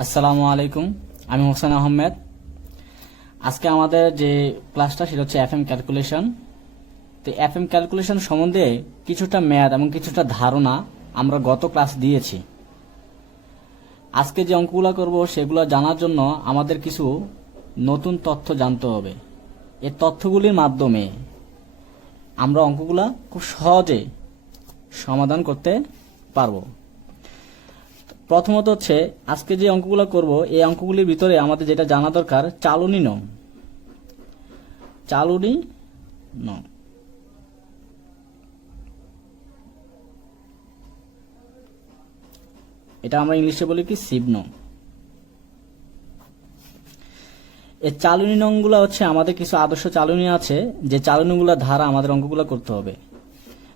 আসসালামু আলাইকুম, আমি হোসেন আহমেদ। আজকে আমাদের যে ক্লাসটা সেটা হচ্ছে এফএম ক্যালকুলেশন। তো এফএম ক্যালকুলেশন সম্বন্ধে কিছুটা ম্যাথ এবং কিছুটা ধারণা আমরা গত ক্লাস দিয়েছি। আজকে যে অঙ্কগুলো করব সেগুলো জানার জন্য আমাদের কিছু নতুন তথ্য জানতে হবে। এই তথ্যগুলির মাধ্যমে আমরা অঙ্কগুলো খুব সহজে সমাধান করতে পারবো। প্রথমত হচ্ছে আজকে যে অঙ্কগুলো করব এই অঙ্কগুলির ভিতরে আমাদের যেটা জানা দরকার চালনী নং। চালনী নং এটা আমরা ইংলিশে বলি কি সিব নং। এই চালনী নংগুলো হচ্ছে আমাদের কিছু আদর্শ চালনী আছে যে চালনীগুলো ধারা আমাদের অঙ্কগুলো করতে হবে।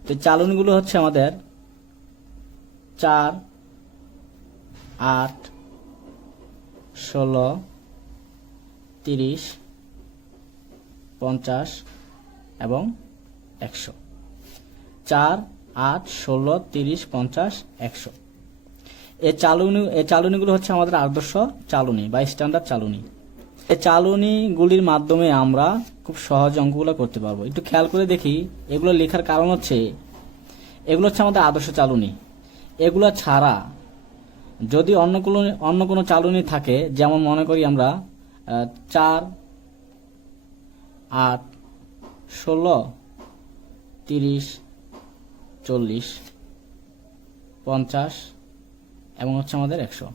তো চালনীগুলো হচ্ছে আমাদের 4, 8, 16, 30, 50 এবং 100। 4, 8, 16, 30, 50, 100 এই চালনীগুলো হচ্ছে আমাদের আদর্শ চালনী বা স্ট্যান্ডার্ড চালনী। এই চালনীগুলির মাধ্যমে আমরা খুব সহজ অঙ্কগুলো করতে পারবো। একটু খেয়াল করে দেখি, এগুলো লেখার কারণ হচ্ছে এগুলো হচ্ছে আমাদের আদর্শ চালনী। এগুলো ছাড়া যদি অন্য কোনো চালনী থাকে, যেমন মনে করি আমরা 4, 8, 16, 30, 40, 50 এবং হচ্ছে আমাদের 100।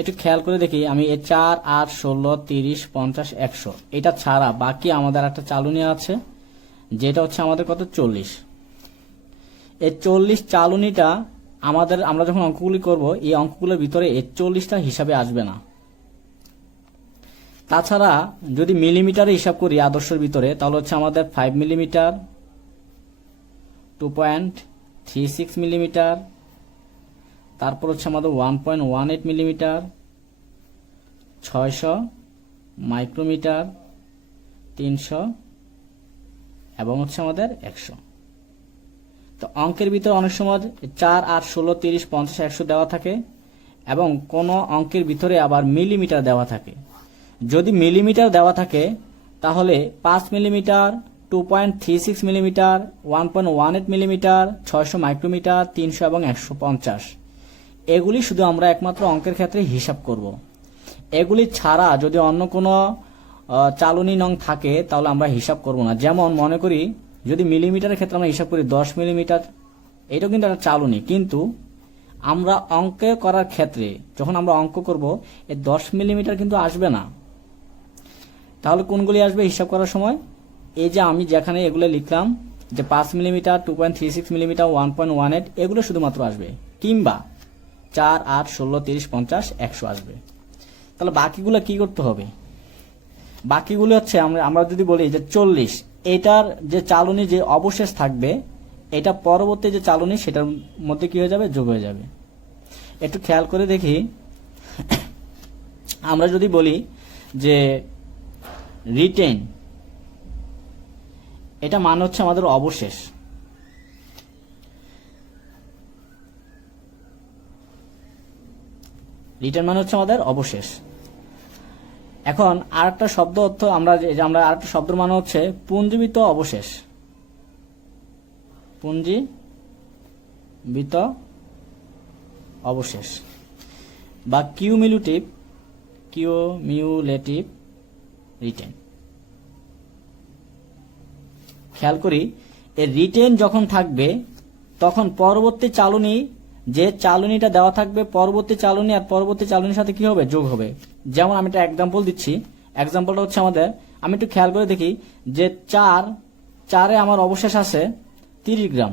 একটু খেয়াল করে দেখি, আমি এই 4, 8, 16, 30, 50, 100 এটা ছাড়া বাকি আমাদের একটা চালনী আছে যেটা হচ্ছে আমাদের কত 40। এই 40 চালনীটা আমরা যখন অঙ্কগুলি করব এই অঙ্কগুলোর ভিতরে এই 40টা হিসাবে আসবে না। তাছাড়া যদি মিলিমিটারে হিসাব করি আদর্শের ভিতরে, তাহলে হচ্ছে আমাদের 5 মিলিমিটার, 2.36 মিলিমিটার, তারপর হচ্ছে আমাদের 1.18 মিলিমিটার, 600 মাইক্রোমিটার, 300 এবং হচ্ছে আমাদের 100। তো অঙ্কের ভিতরে অনেক সময় 4, 8, 16, 30, 50, 100 দেওয়া থাকে এবং কোন অঙ্কের ভিতরে আবার মিলিমিটার দেওয়া থাকে। যদি মিলিমিটার দেওয়া থাকে তাহলে 5 মিলিমিটার, 2.36 মিলিমিটার, 1.18 মিলিমিটার, 600 মাইক্রোমিটার, 300 এবং 150 এগুলি শুধু আমরা একমাত্র অঙ্কের ক্ষেত্রে হিসাব করব। এগুলি ছাড়া যদি অন্য কোনো চালনী নং থাকে তাহলে আমরা হিসাব করব না। যেমন মনে করি যদি মিলিমিটারের ক্ষেত্রে আমরা হিসাব করি 10 মিলিমিটার, এটাও কিন্তু একটা চালনী, কিন্তু আমরা অঙ্ক করার ক্ষেত্রে যখন আমরা অঙ্ক করব এই 10 মিলিমিটার কিন্তু আসবে না। তাহলে কোনগুলি আসবে হিসাব করার সময়? এই যে আমি যেখানে এগুলো লিখলাম যে 5 মিলিমিটার, 2.36 মিলিমিটার, 1.18 এগুলো শুধুমাত্র আসবে, কিংবা 4, 8, 16, 30, 50, 100 আসবে। তাহলে বাকিগুলো কি করতে হবে? বাকিগুলো হচ্ছে আমরা যদি বলি যে 40, এটার যে চালনী যে অবশেষ থাকবে এটা পরবর্তী যে চালনী সেটার মধ্যে কি হয়ে যাবে? যোগ হয়ে যাবে। একটু খেয়াল করে দেখি, আমরা যদি বলি যে রিটেন, এটা মানে হচ্ছে আমাদের অবশেষ। রিটেন মানে হচ্ছে আমাদের অবশেষ। এখন আরেকটা শব্দ অর্থ আমরা আরেকটা শব্দের মানে হচ্ছে পুঞ্জীবিত অবশেষ। পুঞ্জীবিত অবশেষ বা কিউমিউলেটিভ রিটেন। খেয়াল করি, এই রিটেন যখন থাকবে তখন পরবর্তী চালনী যে চালনীটা দেওয়া থাকবে পরবর্তী চালনী আর পরবর্তী চালনীর সাথে কি হবে? যোগ হবে। যেমন আমি একটা এক্সাম্পল দিচ্ছি। এক্সাম্পলটা হচ্ছে আমাদের, আমি একটু খেয়াল করে দেখি যে 4 আমার অবশেষ আছে 30 গ্রাম,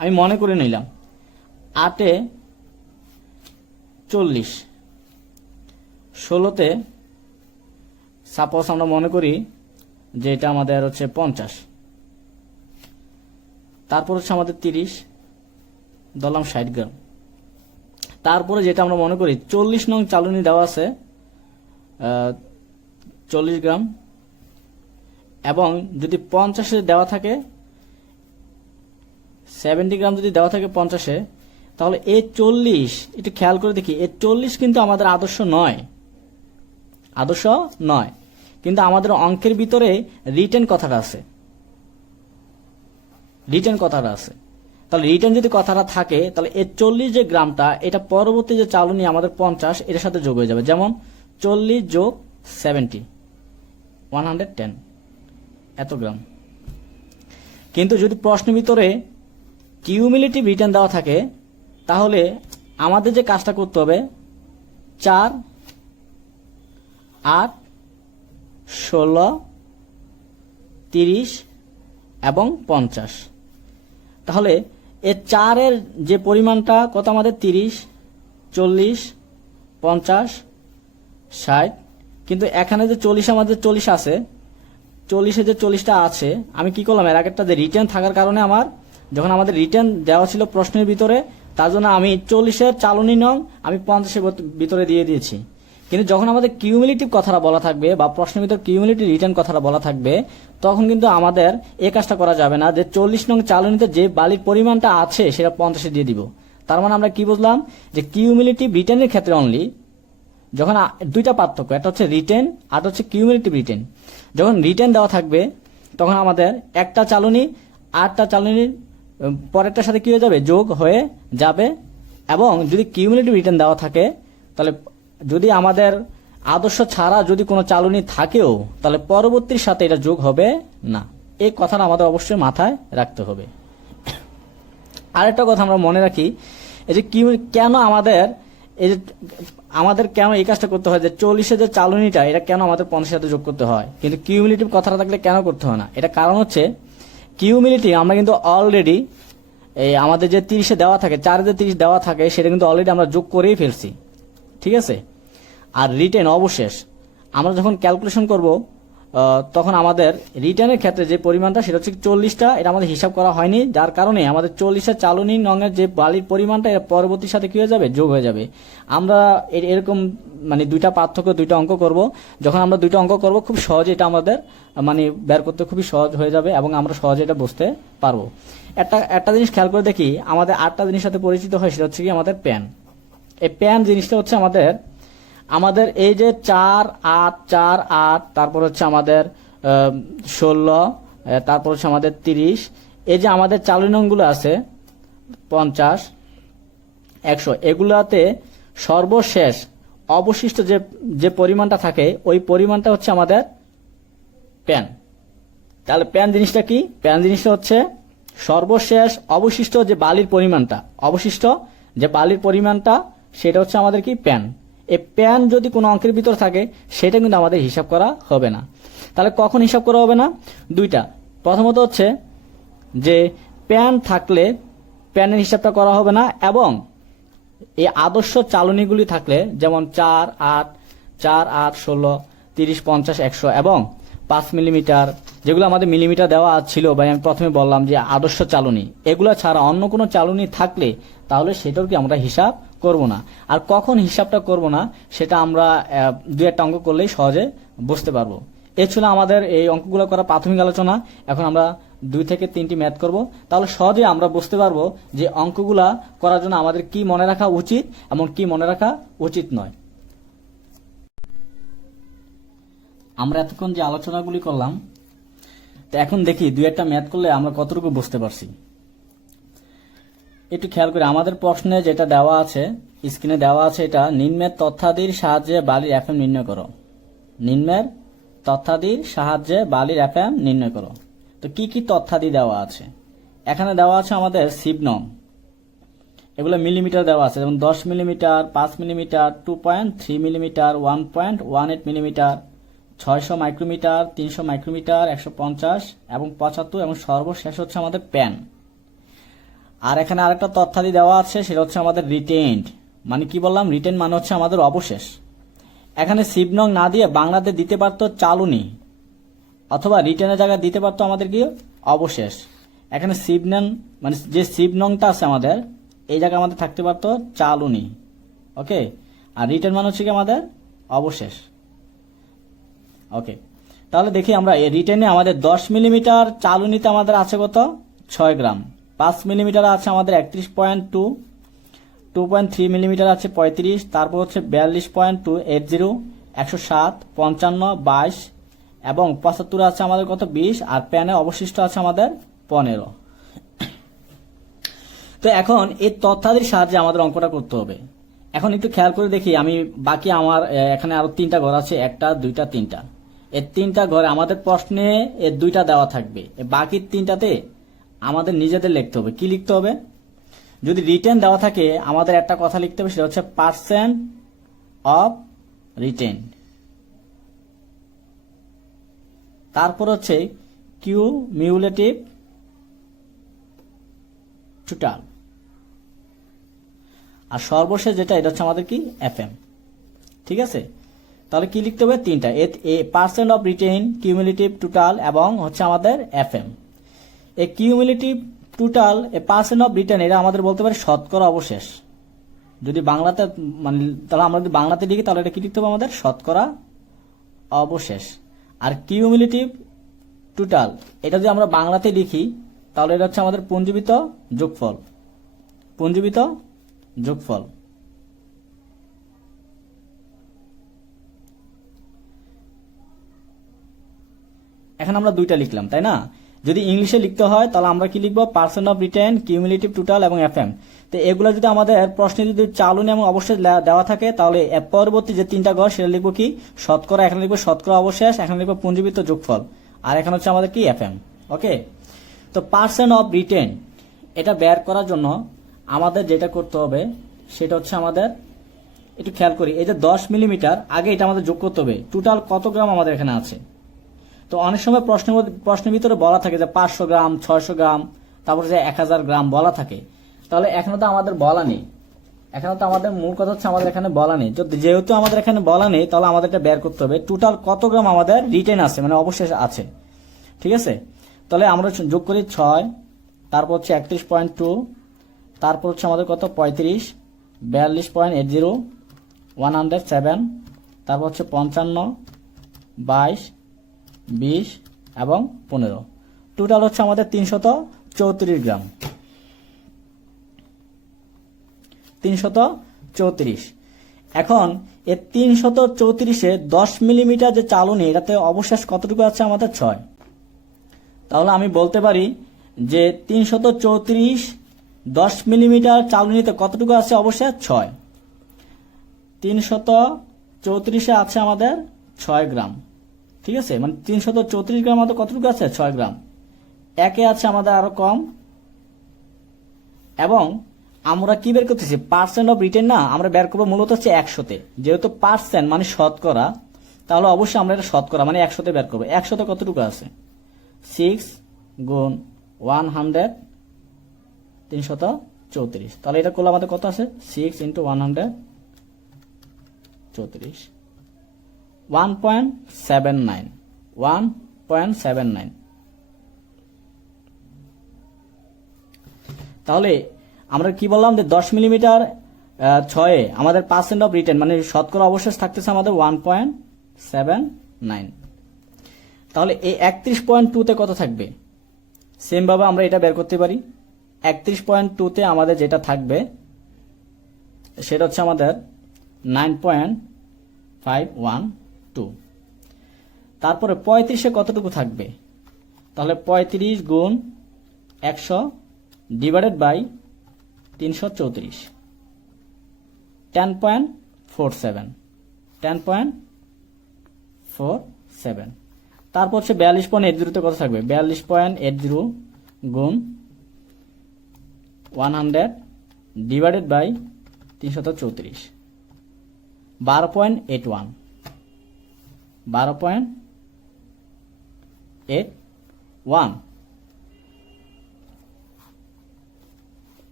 আমি মনে করে নিলাম। 8 40, 16 সাপোজ আমরা মনে করি যে এটা আমাদের হচ্ছে 50, তারপর হচ্ছে আমাদের 30 ধরলাম 60 গ্রাম। তারপরে যেটা আমরা মনে করি 40 নং চালনী দেওয়া আছে 40 গ্রাম, এবং যদি 50 দেওয়া থাকে 70 গ্রাম যদি দেওয়া থাকে 50-এ, তাহলে A40 একটু খেয়াল করে দেখি, A40 কিন্তু আমাদের আদর্শ নয়, আদর্শ নয়, কিন্তু আমাদের অঙ্কের ভিতরে রিটেন কথাটা আছে, রিটেন কথাটা আছে। তাহলে রিটেন যদি কথাটা থাকে তাহলে A40 যে গ্রামটা এটা পরবর্তী যে চালনী আমাদের 50 এটার সাথে যোগ হয়ে যাবে, যেমন 40 যোগ 70 110 এত গ্রাম। কিন্তু যদি প্রশ্নের ভিতরে কিউমুলেটিভ রিটেন দেওয়া থাকে তাহলে আমাদের যে কাজটা করতে হবে 4 8 16 30 এবং 50। তাহলে এর 4-এর যে পরিমাণটা কত আমাদের 30 40 50 60, কিন্তু এখানে যে 40 আমাদের 40 আছে, 40-এ যে 40টা আছে আমি কি করলাম, এর আগেরটা যে রিটেন থাকার কারণে আমার যখন আমাদের রিটেন দেওয়া ছিল প্রশ্নের ভিতরে তার জন্য আমি 40-এর চালনী নং আমি 50-এর ভিতরে দিয়ে দিয়েছি। কিন্তু যখন আমাদের কিউমুলেটিভ কথাটা বলা থাকবে বা প্রশ্নের ভিতরে কিউমুলেটিভ রিটার্ন কথাটা বলা থাকবে তখন কিন্তু আমাদের এই কাজটা করা যাবে না যে 40 নং চালনীতে যে বালির পরিমাণটা আছে সেটা 50-এ দিয়ে দিব। তার মানে আমরা কি বুঝলাম যে কিউমুলেটিভ রিটার্নের ক্ষেত্রে অনলি যখন দুইটা পার্থক্য, একটা হচ্ছে রিটেন আর হচ্ছে কিউমুলেটিভ রিটেন। যখন রিটেন দেওয়া থাকবে তখন আমাদের একটা চালনী 8টা চালনীর পরেরটার সাথে কি হয়ে যাবে, যোগ হয়ে যাবে। এবং যদি কিউমুলেটিভ রিটেন দেওয়া থাকে তাহলে যদি আমাদের আদর্শ ছাড়া যদি কোনো চালনী থাকেও তাহলে পরবর্তীর সাথে এটা যোগ হবে না। এই কথাটা আমাদের অবশ্যই মাথায় রাখতে হবে। আরেকটা কথা আমরা মনে রাখি, এই যে কেন আমাদের কেন এই কাজটা করতে হয় যে 40-এর যে চালনীটা এটা কেন আমাদের 50-এর সাথে যোগ করতে হয়, কিন্তু কিউমুলেটিভ কথাটা থাকলে কেন করতে হয় না। এটা কারণ হচ্ছে কিউমুলেটিভ আমরা কিন্তু অলরেডি এই আমাদের যে 30-এ দেওয়া থাকে 4-এ যে 30 দেওয়া থাকে সেটা কিন্তু অলরেডি আমরা যোগ করেই ফেলছি, ঠিক আছে। আর রিটেন অবশেষ আমরা যখন ক্যালকুলেশন করব তখন আমাদের রিটেনের ক্ষেত্রে যে পরিমাণটা সেটা হচ্ছে 40টা, এটা আমাদের হিসাব করা হয়নি, যার কারণে আমাদের 40-এর চালনী নঙের যে বালির পরিমাণটা এটা পরবর্তীর সাথে কি হয়ে যাবে, যোগ হয়ে যাবে। আমরা এরকম মানে দুইটা পার্থক্য দুইটা অঙ্ক করব, যখন আমরা দুইটা অঙ্ক করব খুব সহজে এটা আমাদের মানে বের করতে খুবই সহজ হয়ে যাবে এবং আমরা সহজে এটা বুঝতে পারবো। একটা জিনিস খেয়াল করে দেখি, আমাদের 8টা জিনিস সাথে পরিচিত হয়, সেটা হচ্ছে কি আমাদের প্যান। এই প্যান জিনিসটা হচ্ছে আমাদের এই যে 4 8 4 8, তারপর হচ্ছে আমাদের 16, তারপর হচ্ছে আমাদের 30, এই যে আমাদের চালনী নংগুলো আছে 50 100, এগুলাতে সর্বশেষ অবশিষ্ট যে পরিমাণটা থাকে ওই পরিমাণটা হচ্ছে আমাদের প্যান। তাহলে প্যান জিনিসটা কি, প্যান জিনিসটা হচ্ছে সর্বশেষ অবশিষ্ট যে বালির পরিমাণটা, অবশিষ্ট যে বালির পরিমাণটা সেটা হচ্ছে আমাদের কি প্যান। এই প্যান যদি কোনো অঙ্কের ভিতর থাকে সেটা কিন্তু আমাদের হিসাব করা হবে না। তাহলে কখন হিসাব করা হবে না, দুইটা। প্রথমত হচ্ছে যে প্যান থাকলে প্যানের হিসাবটা করা হবে না, এবং এই আদর্শ চালনীগুলি থাকলে যেমন 4 8 4 8 16 30 50 100 এবং 5 মিলিমিটার, যেগুলো আমাদের মিলিমিটার দেওয়া ছিল ভাই, আমি প্রথমে বললাম যে আদর্শ চালনী, এগুলো ছাড়া অন্য কোনো চালনী থাকলে তাহলে সেটাও কি আমরা হিসাব করব না। আর কখন হিসাবটা করব না সেটা আমরা দুই একটা অঙ্ক করলেই সহজে বুঝতে পারবো। এ ছিল আমাদের এই অঙ্কগুলো করা প্রাথমিক আলোচনা। এখন আমরা 2 থেকে 3টি ম্যাথ করব, তাহলে সহজে আমরা বুঝতে পারবো যে অঙ্কগুলা করার জন্য আমাদের কি মনে রাখা উচিত এবং কি মনে রাখা উচিত নয়। আমরা এতক্ষণ যে আলোচনাগুলি করলাম, তো এখন দেখি 2 একটা ম্যাথ করলে আমরা কতটুকু বুঝতে পারছি। একটু খেয়াল করে আমাদের প্রশ্নে যেটা দেওয়া আছে, স্ক্রিনে দেওয়া আছে, এটা নিম্নের তথ্যাদির সাহায্যে বালির এফএম নির্ণয় করো। নিম্নের তথ্যাদির সাহায্যে বালির এফএম নির্ণয় করো। তো কি কি তথ্যাদি দেওয়া আছে, এখানে দেওয়া আছে আমাদের সিব নং, এগুলো মিলিমিটার দেওয়া আছে, যেমন 10 millimetre 5 millimetre 2.3 millimetre 1.18 millimetre 600 micrometre 300 micrometre 150 এবং 75 এবং সর্বশেষ হচ্ছে আমাদের প্যান। আর এখানে আরেকটা তথ্যাদি দেওয়া আছে, সেটা হচ্ছে আমাদের রিটেন্ড। মানে কি বললাম, রিটেন মানে হচ্ছে আমাদের অবশেষ। এখানে সিব নং না দিয়ে বাংলাতে দিতে পারতো চালনী, অথবা রিটেনের জায়গায় দিতে পারতো আমাদের কি অবশেষ। এখানে সিব নং মানে যে সিব নংটা আছে আমাদের এই জায়গায় আমাদের থাকতে পারতো চালনী, ওকে। আর রিটেন মানে হচ্ছে কি আমাদের অবশেষ, ওকে। তাহলে দেখি আমরা এই রিটেনে আমাদের 10 মিলিমিটার চালনীতে আমাদের আছে কত 6 গ্রাম, 5 মিলিমিটার আছে আমাদের 31.2, 2.3 মিলিমিটার আছে 35, তারপর হচ্ছে 42.280, 107, 55, 22 এবং 75 আছে আমাদের কত 20, আর প্যানে অবশিষ্ট আছে আমাদের 15। তো এখন এই তথ্যাদির সাহায্যে আমাদের অঙ্কটা করতে হবে। এখন একটু খেয়াল করে দেখি, আমি বাকি আমার এখানে আরো 3টা ঘর আছে, 1টা 2টা 3টা। এই 3টা ঘরে আমাদের প্রশ্নে এর 2টা দেওয়া থাকবে, বাকি 3টাতে আমাদের নিজেদের লিখতে হবে। কি লিখতে হবে? যদি রিটেন দেওয়া থাকে আমাদের একটা কথা লিখতে হবে, সেটা হচ্ছে পার্সেন্ট অফ রিটেন। তারপর হচ্ছে কিউমিউলেটিভ টোটাল, আর সর্বশেষ যেটা এটা হচ্ছে আমাদের কি এফএম। ঠিক আছে, তাহলে কি লিখতে হবে? 3টা, percent of written, cumulative total এবং হচ্ছে আমাদের এফএম। এই cumulative total, A percent of written, এটা আমাদের বলতে পারি শতকরা অবশেষ। যদি বাংলাতে মানে তাহলে আমরা যদি বাংলাতে লিখি তাহলে এটা কি লিখতে হবে আমাদের? শতকরা অবশেষ। আর কিউমুলেটিভ টোটাল এটা যদি আমরা বাংলাতে লিখি তাহলে এটা হচ্ছে আমাদের পুঞ্জীবিত যোগফল। পুঞ্জীবিত যোগফল। এখন আমরা 2টা লিখলাম, তাই না? যদি ইংলিশে লিখতে হয় তাহলে আমরা কি লিখবো? Percent of written, cumulative total এবং এফএম। তো এগুলো যদি আমাদের প্রশ্নে যদি চালনী এবং অবশেষ দেওয়া থাকে তাহলে পরবর্তী যে 3টা ঘর সেটা লিখবো কি? শতকরা। এখানে লিখবো শতকরা অবশেষ, এখানে লিখবো পুঞ্জীবিত যোগফল, আর এখানে হচ্ছে আমাদের কি? এফএম। ওকে, তো পার্সেন্ট অফ রিটেন এটা বের করার জন্য আমাদের যেটা করতে হবে সেটা হচ্ছে আমাদের একটু খেয়াল করি, এই যে 10 মিলিমিটার, আগে এটা আমাদের যোগ করতে হবে টোটাল কত গ্রাম আমাদের এখানে আছে। তো অনেক সময় প্রশ্নের ভিতরে বলা থাকে যে 500 গ্রাম, 600 গ্রাম, তারপর যে 1000 গ্রাম বলা থাকে। তাহলে এখানে তো আমাদের বলা নেই, এখানে তো আমাদের মূল কথা হচ্ছে আমাদের এখানে বলা নেই। যেহেতু আমাদের এখানে বলা নেই তাহলে আমাদের এটা বের করতে হবে টোটাল কত গ্রাম আমাদের রিটেন আছে, মানে অবশেষ আছে। ঠিক আছে, তাহলে আমরা যোগ করি 6, তারপর হচ্ছে 31.2, তারপর হচ্ছে আমাদের কত 35, 42.80, 107, তারপর হচ্ছে 55, 22, 20 এবং 15। টোটাল হচ্ছে আমাদের 334 গ্রাম। 334। এখন এই 334-এ 10 মিলিমিটার যে চালনী এটাতে অবশেষ কতটুকু আছে আমাদের? 6। তাহলে আমি বলতে পারি যে 334 10 মিলিমিটার চালনীতে কতটুকু আছে অবশেষ? 6। 334-এ আছে আমাদের 6 গ্রাম। ঠিক আছে, মানে 334 গ্রাম আমাদের কতটুকু আছে? 6 গ্রাম। একে আছে আমাদের আরো কম। এবং আমরা কি বের করতেছি? পার্সেন্ট অফ রিটেন না, আমরা বের করবো মূলত হচ্ছে 100-তে। যেহেতু পার্সেন্ট মানে শতকরা, তাহলে অবশ্যই আমরা এটা শতকরা মানে 100-তে বের করবো। 100-তে কতটুকু আছে? 6 গুণ 100, 334। তাহলে এটা করলে আমাদের কত আছে? 6 ইন্টু 134, 1.79। 1.79। তাহলে আমরা কি বললাম যে 10 মিলিমিটার 6-এ আমাদের পার্সেন্ট অফ রিটেন মানে শতকরা অবশেষ থাকতেছে আমাদের 1.79। তাহলে এই 31.2-তে কত থাকবে? সেম ভাবে আমরা এটা বের করতে পারি। 31.2-তে আমাদের যেটা থাকবে সেটা হচ্ছে আমাদের 9.512। তারপরে 35-এ কতটুকু থাকবে? তাহলে 35 গুণ 100 ডিভাইডেড বাই 334, 10.47। 10.47। তারপর হচ্ছে 42.80-তে কত থাকবে? 42.80 গুণ 100 ডিভাইডেড বাই 334, 12.81। 12.81।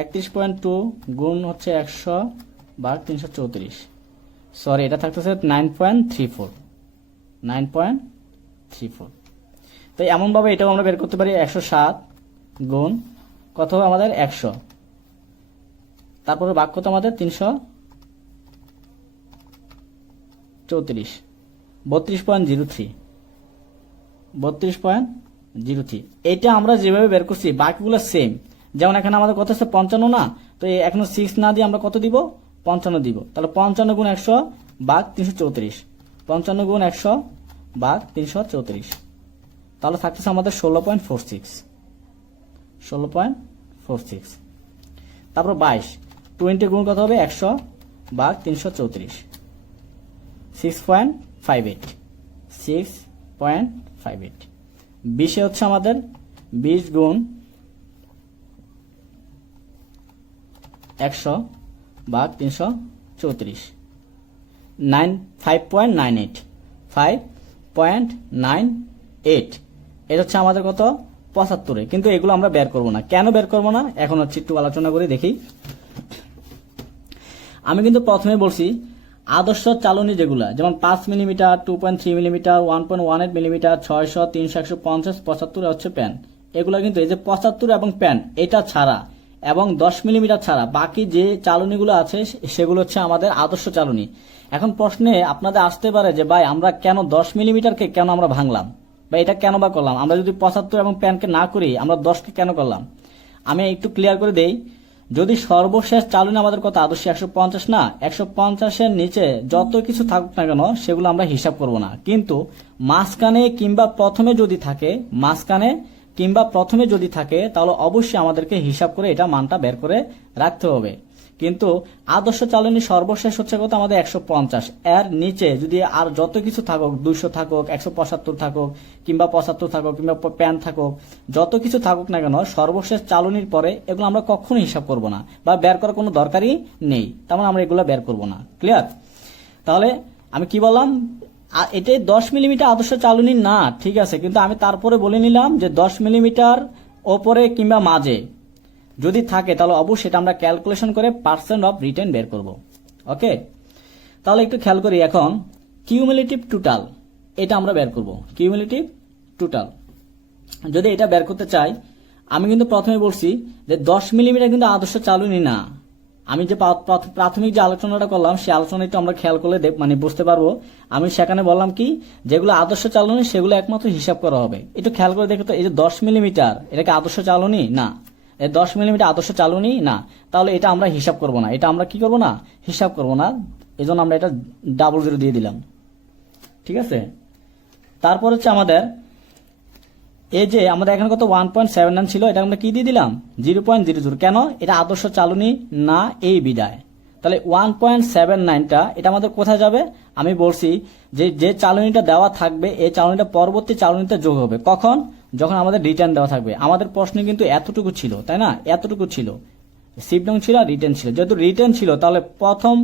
31.2 গুণ হচ্ছে 100 ভাগ 334, সরি এটা থাকতেছে 9.34। 9.34। তো এমন ভাবে এটাও আমরা বের করতে পারি। 107 গুণ কত হবে আমাদের? 100, তারপরে ভাগ কত আমাদের? 334, 32.03। 32.03। এটা আমরা যেভাবে বের করছি বাকিগুলো সেম। যেমন এখানে আমাদের কত আছে? 55 না? তো এখনো 6 না দিয়ে আমরা কত দিব, 55 দিব। তাহলে 55 গুণ 100 ভাগ 334, 55 গুণ 100 ভাগ 334, তাহলে থাকতেছে আমাদের 16.46, 16.46। তারপর 22, 20 গুণ কত হবে, 100 ভাগ 334, 6.58, 6.58। 20 হচ্ছে আমাদের 20 গুণ 100 ভাগ 334, 5.98, 5.98। এটা হচ্ছে আমাদের কত, 75। কিন্তু এগুলো আমরা বের করব না। কেন বের করব না এখন হচ্ছে একটু আলোচনা করে দেখি। আমি কিন্তু প্রথমে বলছি আদর্শ চালনী যেগুলা, যেমন 5 মিলিমিটার, 2.3 মিলিমিটার, 1.18 মিলিমিটার, 600, 300, 150, 75 হচ্ছে প্যান। এগুলো কিন্তু এই যে 75 এবং প্যান এটা ছাড়া এবং 10 মিলিমিটার ছাড়া বাকি যে চালনীগুলো আছে সেগুলো হচ্ছে আমাদের আদর্শ চালনী। এখন প্রশ্নে আপনাদের আসতে পারে যে ভাই আমরা কেন 10 মিলিমিটারকে কেন আমরা ভাঙলাম, বা এটা কেন বা করলাম, আমরা যদি 75 এবং প্যানকে না করি আমরা 10কে কেন করলাম। আমি একটু ক্লিয়ার করে দেই। যদি সর্বশেষ চালনী আমাদের কত, আদর্শ 150 না, 150-এর নিচে যত কিছু থাকুক না কেন সেগুলো আমরা হিসাব করব না। কিন্তু মাঝখানে কিংবা প্রথমে যদি থাকে তাহলে অবশ্যই আমাদেরকে হিসাব করে এটা মানটা বের করে রাখতে হবে। কিন্তু আদর্শ চালনী সর্বশেষ হচ্ছে কত, আমাদের 150। এর নিচে যদি আর যত কিছু থাকুক, 200 থাকুক, 175 থাকুক, কিংবা 75 থাকুক, কিংবা প্যান থাকুক, যত কিছু থাকুক না কেন সর্বশেষ চালনীর পরে এগুলো আমরা কখনো হিসাব করব না, বা বের করার কোনো দরকারই নেই। তার মানে আমরা এগুলো বের করব না। ক্লিয়ার? তাহলে আমি কি বললাম, এটাই 10 মিলিমিটার আদর্শ চালনী না, ঠিক আছে, কিন্তু আমি তারপরে বলে নিলাম যে 10 মিলিমিটার ওপরে কিংবা মাঝে যদি থাকে তাহলে অবশ্যই এটা আমরা ক্যালকুলেশন করে পার্সেন্ট অফ রিটার্ন বের করব। ওকে, তাহলে একটু খেয়াল করি। এখন কিউমুলেটিভ টোটাল এটা আমরা বের করব। কিউমুলেটিভ টোটাল যদি এটা বের করতে চাই, আমি কিন্তু প্রথমে বলছি যে 10 মিলিমিটার কিন্তু আদর্শ চালনী না। আমি যে প্রাথমিক যে আলোচনাটা করলাম সেই আলোচনা একটু আমরা খেয়াল করলে বুঝতে পারবো। আমি সেখানে বললাম কি, যেগুলো আদর্শ চালনী সেগুলো একমাত্র হিসাব করা হবে। একটু খেয়াল করে দেখো তো, এই যে 10 মিলিমিটার এটা কি আদর্শ চালনী না? 10 মিলিমিটার আদর্শ চালনী না, তাহলে এটা আমরা হিসাব করব না। এটা আমরা কি করব না, হিসাব করব না। এই জন্য আমরা এটা 00 দিয়ে দিলাম। ঠিক আছে, তারপর হচ্ছে আমাদের এই যে আমাদের এখানে কত 1.79 ছিল, এটা আমরা কি দিয়ে দিলাম 0.00। কেন? এটা আদর্শ চালনী না এই বিদায়। তাহলে 1.79টা এটা আমাদের কোথায় যাবে? আমি বলছি যে চালনীটা দেওয়া থাকবে এই চালনীটা পরবর্তী চালনীতে যোগ হবে। কখন? যখন আমাদের রিটার্ন দেওয়া থাকবে। আমাদের প্রশ্নে কিন্তু এতটুকু ছিল, তাই না? এতটুকু ছিল, শিফটং ছিল আর রিটার্ন ছিল। যেহেতু রিটার্ন ছিল তাহলে প্রথম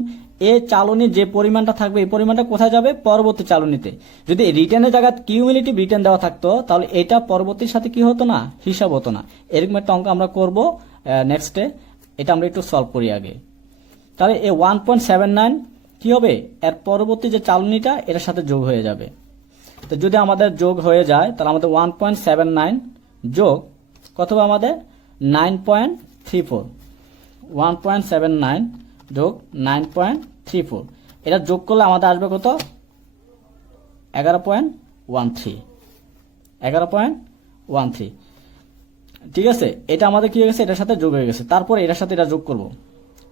এ চালনীর যে পরিমাণটা থাকবে এই পরিমাণটা কোথায় যাবে? পরবর্তী চালনীতে। যদি রিটার্নের জায়গায় কিউমুলেটিভ রিটার্ন দেওয়া থাকতো তাহলে এটা পরবর্তীর সাথে কি হতো না, হিসাব হতো না। এরকম একটা অঙ্ক আমরা করবো নেক্সটে। এটা আমরা একটু সলভ করি আগে। তাহলে এই 1.79 কি হবে? এর পরবর্তী যে চালনীটা এটার সাথে যোগ হয়ে যাবে। তো যদি আমাদের যোগ হয়ে যায় তাহলে আমাদের 1.79 যোগ কত হবে? আমাদের 9.34। 1.79 যোগ 9.34 এটা যোগ করলে আমাদের আসবে কত? 11.13। 11.13। ঠিক আছে, এটা আমাদের কি হয়ে গেছে? এটার সাথে যোগ হয়ে গেছে। তারপর এটার সাথে এটা যোগ করব,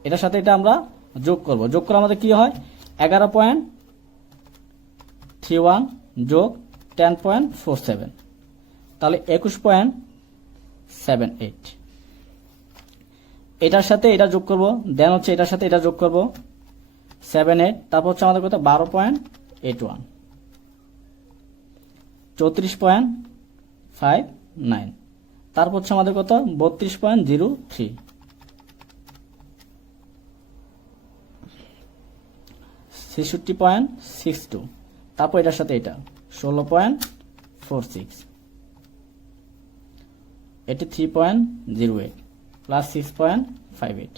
এটার সাথে এটা আমরা যোগ করব। যোগ করে আমাদের কি হয়? 11.31 যোগ 10.47, তাহলে 21.78। এটার সাথে এটা যোগ করব, দেন হচ্ছে এটার সাথে এটা যোগ করব 78। তারপর হচ্ছে আমাদের কত? 12.81, 34.59। তারপর হচ্ছে আমাদের কত? 32.03, 66.62। তারপর এটার সাথে এটা 16.46, 83.08 প্লাস 6.58,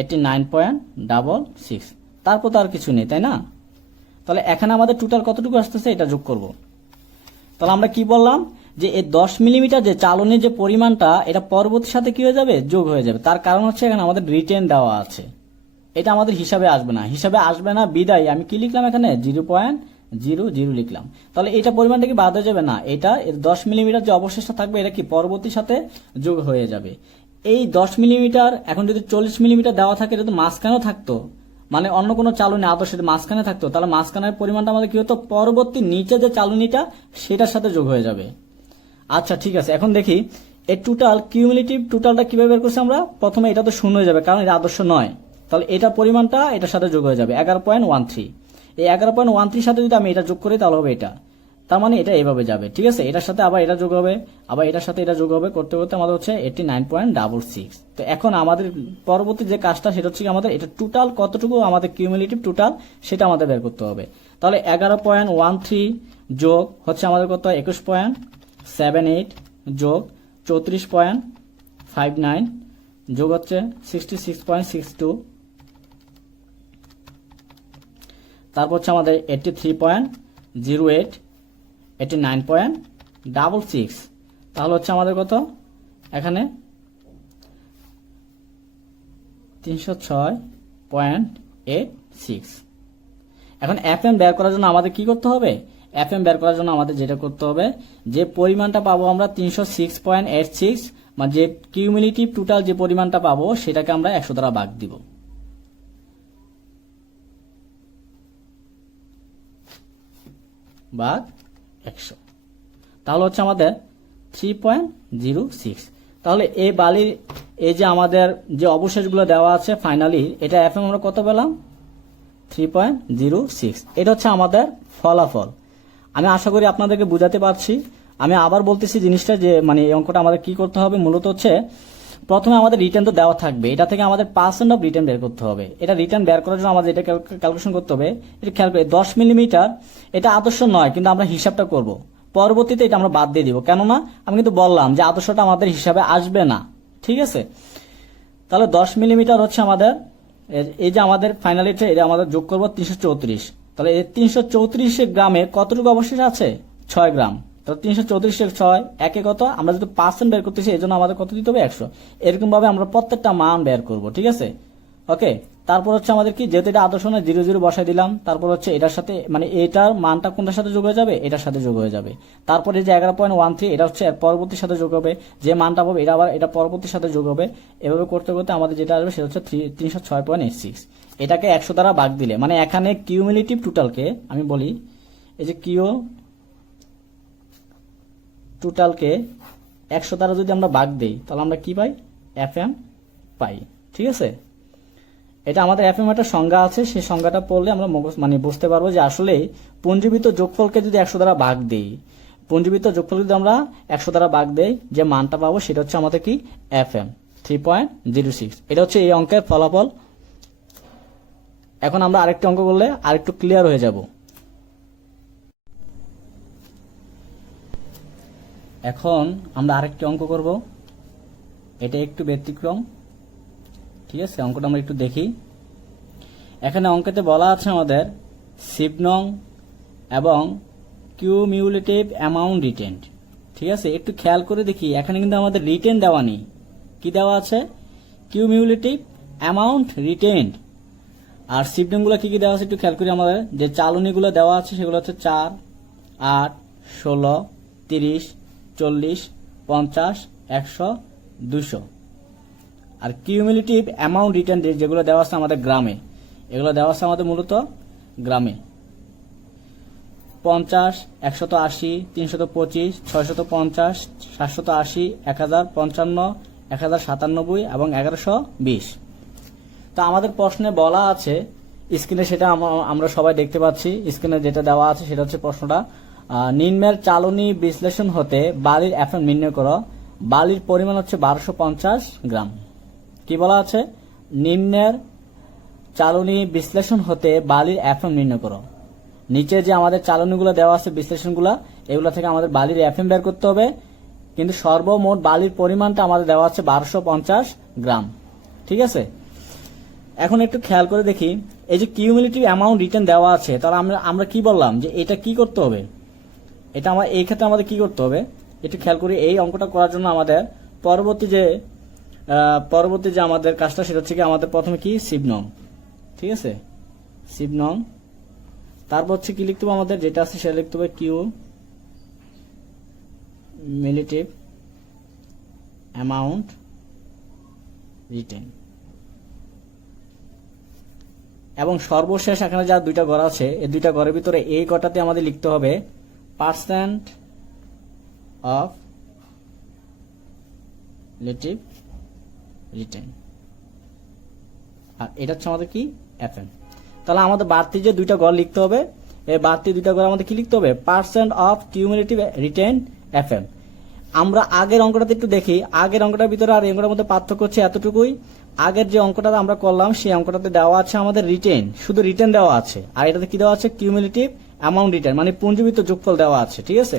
89.66। তারপর তো আর কিছু নেই, তাই না? তাহলে এখানে আমাদের টোটাল কতটুকু আসতেছে এটা যোগ করব। তাহলে আমরা কি বললাম যে এই 10 মিলিমিটার যে চালনীর যে পরিমাণটা এটা পরবর্তীর সাথে কি হয়ে যাবে? যোগ হয়ে যাবে। তার কারণ হচ্ছে এখানে আমাদের রিটার্ন দেওয়া আছে, এটা আমাদের হিসাবে আসবে না। হিসাবে আসবে না বিদায় আমি কি লিখলাম এখানে? 0.00 লিখলাম। তাহলে এটা পরিমাণটা কি বাদ হয়ে যাবে? না, এটা 10 মিলিমিটার যে অবশিষ্ট থাকবে এটা কি পরবর্তীর সাথে যোগ হয়ে যাবে। এই 10 মিলিমিটার এখন যদি 40 মিলিমিটার দেওয়া থাকে, এটা তো মাঝখানেও থাকতো, মানে অন্য কোনো চালনী আদর্শ মাঝখানে থাকতো, তাহলে মাঝখানের পরিমাণটা আমাদের কি হতো, পরবর্তী নিচে যে চালনীটা সেটার সাথে যোগ হয়ে যাবে। আচ্ছা ঠিক আছে, এখন দেখি এই টোটাল কিউমুলেটিভ টোটালটা কিভাবে বের করছি আমরা। প্রথমে এটা তো শূন্য হয়ে যাবে কারণ এটা আদর্শ নয়, তাহলে এটার পরিমাণটা এটার সাথে যোগ হয়ে যাবে 11.13। এই 11.13 সাথে যদি আমি এটা যোগ করি তাহলে হবে এটা, তার মানে এটা এইভাবে যাবে। ঠিক আছে, এটার সাথে আবার এটা যোগ হবে, আবার এটার সাথে এটা যোগ হবে, করতে করতে আমাদের হচ্ছে 89.66। তো এখন আমাদের পরবর্তী যে কাজটা সেটা হচ্ছে আমাদের এটা টোটাল কতটুকু আমাদের কিউমুলেটিভ টোটাল সেটা আমাদের বের করতে হবে। তাহলে 11.13 যোগ হচ্ছে আমাদের কত, 21.78 যোগ 34.59 যোগ হচ্ছে 66.62, তারপর হচ্ছে আমাদের 83.08, 89.66, তাহলে হচ্ছে আমাদের কত এখানে 306.86। এখন এফএম বের করার জন্য আমাদের কি করতে হবে, এফএম বের করার জন্য আমাদের যেটা করতে হবে, যে পরিমাণটা পাবো আমরা 306.86, মানে যে কিউমুলেটিভ টোটাল যে পরিমাণটা পাবো সেটাকে আমরা 100 দ্বারা ভাগ দিব। ভাগ 100, তাহলে হচ্ছে আমাদের 3.06। তাহলে এই বালির এই যে আমাদের যে অবশেষগুলো দেওয়া আছে ফাইনালি, এটা এফএম আমরা কত পেলাম, 3.06। এটা হচ্ছে আমাদের ফলাফল। আমি আশা করি আপনাদেরকে বুঝাতে পারছি। আমি আবার বলতেছি জিনিসটা, যে মানে এই অঙ্কটা আমাদের কি করতে হবে, মূলত হচ্ছে প্রথমে আমাদের রিটার্ন তো দেওয়া থাকবে, এটা থেকে আমাদের পার্সেন্ট অফ রিটার্ন বের করতে হবে। এটা রিটার্ন বের করার জন্য আমাদের এটা ক্যালকুলেশন করতে হবে। এটা খেয়াল করে 10 মিলিমিটার এটা আদর্শ নয়, কিন্তু আমরা হিসাবটা করব, পরবর্তীতে এটা আমরা বাদ দিয়ে দিব, কেননা আমি কিন্তু বললাম যে আদর্শটা আমাদের হিসাবে আসবে না। ঠিক আছে, তাহলে 10 মিলিমিটার হচ্ছে আমাদের এই যে আমাদের ফাইনাল এটা আমাদের যোগ করবো 334। তাহলে এই 334 গ্রামে কতটুকু অবশেষ আছে, 6 গ্রাম। তাহলে 334 6 একে কত, আমরা যদি পার্সেন্ট বের করতেছি এই জন্য আমাদের কত দিতে হবে, 100। এরকম ভাবে আমরা প্রত্যেকটা মান বের করব। ঠিক আছে, ওকে। তারপর হচ্ছে আমাদের কি, যেহেতু এটা আদর্শ নয় 0 0 বসাই দিলাম, তারপর হচ্ছে এটার সাথে মানে এটার মানটা কোনটার সাথে যোগ হয়ে যাবে, এটার সাথে যোগ হয়ে যাবে। তারপরে যে 11.13 এটা হচ্ছে পরবর্তীর সাথে যোগ হবে, যে মানটা পাবে এটা আবার এটা পরবর্তীর সাথে যোগ হবে। এভাবে করতে করতে আমাদের যেটা আসবে সেটা হচ্ছে 306.86। এটাকে 100 দ্বারা ভাগ দিলে, মানে এখানে কিউমুলেটিভ টোটালকে আমি বলি, এই যে কিউ টোটালকে 100 দ্বারা যদি আমরা ভাগ দেই তাহলে আমরা কি পাই, এফএম পাই। ঠিক আছে, এটা আমাদের এফএম একটা সংজ্ঞা আছে, সেই সংজ্ঞাটা পড়লে আমরা মানে বুঝতে পারবো যে আসলে পুঞ্জীবিত যোগফলকে যদি 100 দ্বারা ভাগ দেই, পুঞ্জীবিত যোগফল যদি আমরা 100 দ্বারা ভাগ দেই, যে মানটা পাবো সেটা হচ্ছে আমাদের কি, এফএম 3.06। এটা হচ্ছে এই অঙ্কের ফলাফল। এখন আমরা আরেকটি অঙ্ক করলে আরেকটু ক্লিয়ার হয়ে যাব। এখন আমরা আরেকটি অঙ্ক করব, এটা একটু ব্যতিক্রম। ঠিক আছে, অঙ্কটা আমরা একটু দেখি। এখানে অঙ্কেতে বলা আছে আমাদের সিবনং এবং কিউমিউলেটিভ অ্যামাউন্ট রিটেন্ড। ঠিক আছে, একটু খেয়াল করে দেখি, এখানে কিন্তু আমাদের রিটেন দেওয়া নেই, কি দেওয়া আছে, কিউমিউলেটিভ অ্যামাউন্ট রিটেন্ড। আর সিবনংগুলো কি কি দেওয়া আছে একটু খেয়াল করি। আমাদের যে চালনীগুলো দেওয়া আছে সেগুলো হচ্ছে 4, 8, 16, 30, 40, 50, 100, 200। আর কিউমুলেটিভ অ্যামাউন্ট রিটার্ন যেগুলো দেওয়া আছে আমাদের গ্রামে, এগুলো দেওয়া আছে আমাদের মূলত গ্রামে 50, 180, 325, 650, 780, 1055, 1097 এবং 1120। তো আমাদের প্রশ্নে বলা আছে স্ক্রিনে, সেটা আমরা সবাই দেখতে পাচ্ছি, স্ক্রিনে যেটা দেওয়া আছে সেটা হচ্ছে প্রশ্নটা, নিম্নের চালনী বিশ্লেষণ হতে বালির এফএম নির্ণয় করো। বালির পরিমাণ হচ্ছে 1250 গ্রাম। কি বলা আছে, নিম্নের চালনী বিশ্লেষণ হতে বালির এফএম নির্ণয় করো। নিচে যে আমাদের চালনীগুলো দেওয়া আছে বিশ্লেষণগুলো, এগুলো থেকে আমাদের বালির এফএম বের করতে হবে, কিন্তু সর্বমোট বালির পরিমাণটা আমাদের দেওয়া আছে 1250 গ্রাম। ঠিক আছে, এখন একটু খেয়াল করে দেখি, এই যে কিউমুলেটিভ অ্যামাউন্ট রিটার্ন দেওয়া আছে, তাহলে আমরা কি বললাম যে এটা কি করতে হবে, এটা আমার এই ক্ষেত্রে আমাদের কি করতে হবে একটু খেয়াল করি। এই অঙ্কটা করার জন্য আমাদের পরবর্তী যে আমাদের কাজটা সেটা হচ্ছে কি, আমাদের প্রথমে কি সিবনং। ঠিক আছে, সিবনং, তারপর হচ্ছে কি লিখতে হবে, আমাদের যেটা আছে সেটা লিখতে হবে কিউমুলেটিভ অ্যামাউন্ট রিটেন। এবং সর্বশেষ এখানে যা দুইটা ঘর আছে, এই দুইটা ঘরের ভিতরে এই ঘরটাতে আমাদের লিখতে হবে পার্সেন্ট অফ রিলেটিভ রিটেন, আর এটা হচ্ছে আমাদের কি এফএম। তাহলে আমাদের বাড়তি যে দুইটা ঘর লিখতে হবে, এই বাড়তি দুইটা ঘর আমাদের কি লিখতে হবে, percent of cumulative written FM. আমরা আগের অঙ্কটাতে একটু দেখি, আগের অঙ্কটার ভিতরে আর এই অঙ্কটার মধ্যে পার্থক্য হচ্ছে এতটুকুই। আগের যে অঙ্কটা আমরা করলাম সেই অঙ্কটাতে দেওয়া আছে আমাদের রিটেন, শুধু রিটেন দেওয়া আছে, আর এটাতে কি দেওয়া আছে, কিউমুলেটিভ অ্যামাউন্ট রিটেন, মানে পুঞ্জীভূত যোগফল দেওয়া আছে, ঠিক আছে।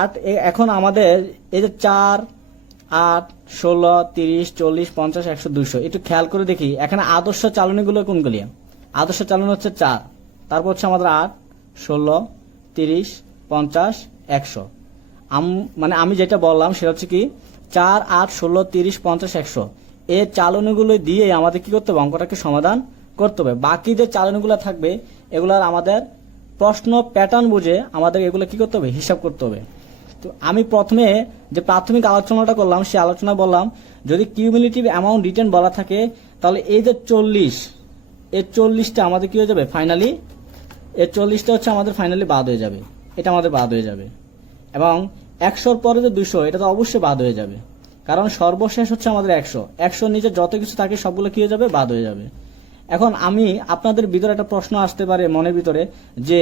আর এখন আমাদের এই যে 4, 8, 16, 30, 40, 50, 100, 200 একটু খেয়াল করে দেখি এখানে আদর্শ চালনীগুলো কোনগুলি। আদর্শ চালনী হচ্ছে 4, তারপর হচ্ছে আমাদের 8, 16, 30, 50, 100। মানে আমি যেটা বললাম সেটা হচ্ছে কি 4, 8, 16, 30, 50, 100 এই চালনীগুলো দিয়ে আমাদের কি করতে হবে, অঙ্কটাকে সমাধান করতে হবে। বাকি যে চালনীগুলো থাকবে এগুলার আমাদের প্রশ্ন প্যাটার্ন বুঝে আমাদের এগুলো কি করতে হবে, হিসাব করতে হবে। তো আমি প্রথমে যে প্রাথমিক আলোচনাটা করলাম সেই আলোচনা বললাম, যদি কিউমুলেটিভ অ্যামাউন্ট রিটেন বলা থাকে তাহলে এই যে 40, এই 40টা আমাদের কি হয়ে যাবে ফাইনালি, এই 40টা হচ্ছে আমাদের ফাইনালি বাদ হয়ে যাবে, এটা আমাদের বাদ হয়ে যাবে। এবং 100-র পরে যে 200 এটা তো অবশ্যই বাদ হয়ে যাবে, কারণ সর্বশেষ হচ্ছে আমাদের 100, 100-র নিচে যত কিছু থাকে সবগুলো কি হয়ে যাবে, বাদ হয়ে যাবে। এখন আমি আপনাদের ভিতরে একটা প্রশ্ন আসতে পারে মনের ভিতরে যে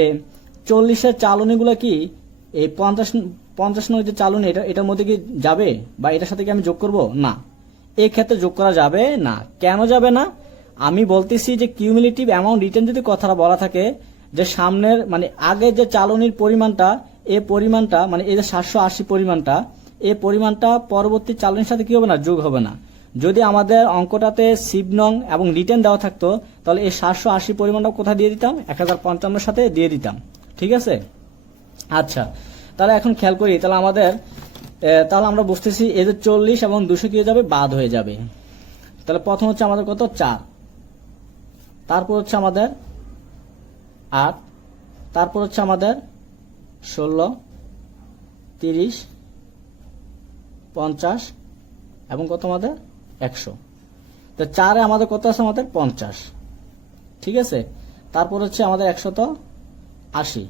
40-এর চালনীগুলো কি এই 50 নং যে চালনী এটার মধ্যে কি যাবে, বা এটার সাথে কি আমি যোগ করব? না, এই ক্ষেত্রে যোগ করা যাবে না। কেন যাবে না? আমি বলতেছি যে কিউমুলেটিভ অ্যামাউন্ট রিটেন যদি কথাটা বলা থাকে যে সামনের মানে আগের যে চালনীর পরিমাণটা, এই পরিমাণটা মানে এই যে 780 পরিমাণটা, এই পরিমাণটা পরবর্তী চালনীর সাথে কি হবে না, যোগ হবে না। যদি আমাদের অঙ্কটাতে সিভ নং এবং রিটেন দেওয়া থাকতো তাহলে এই 780 পরিমাণটা কোথায় দিয়ে দিতাম, 1055-এর সাথে দিয়ে দিতাম, ঠিক আছে। আচ্ছা, তাহলে এখন খেয়াল করি, তাহলে আমরা বুঝতেছি এই যে 40 এবং 200 কি হয়ে যাবে, বাদ হয়ে যাবে। তাহলে প্রথম হচ্ছে আমাদের কত, 4, তারপর হচ্ছে আমাদের 8, তারপর হচ্ছে আমাদের 16, 30, 50 এবং কত আমাদের 100। তো 4-এ আমাদের কত আছে, আমাদের 50, ঠিক আছে। তারপর হচ্ছে আমাদের 180,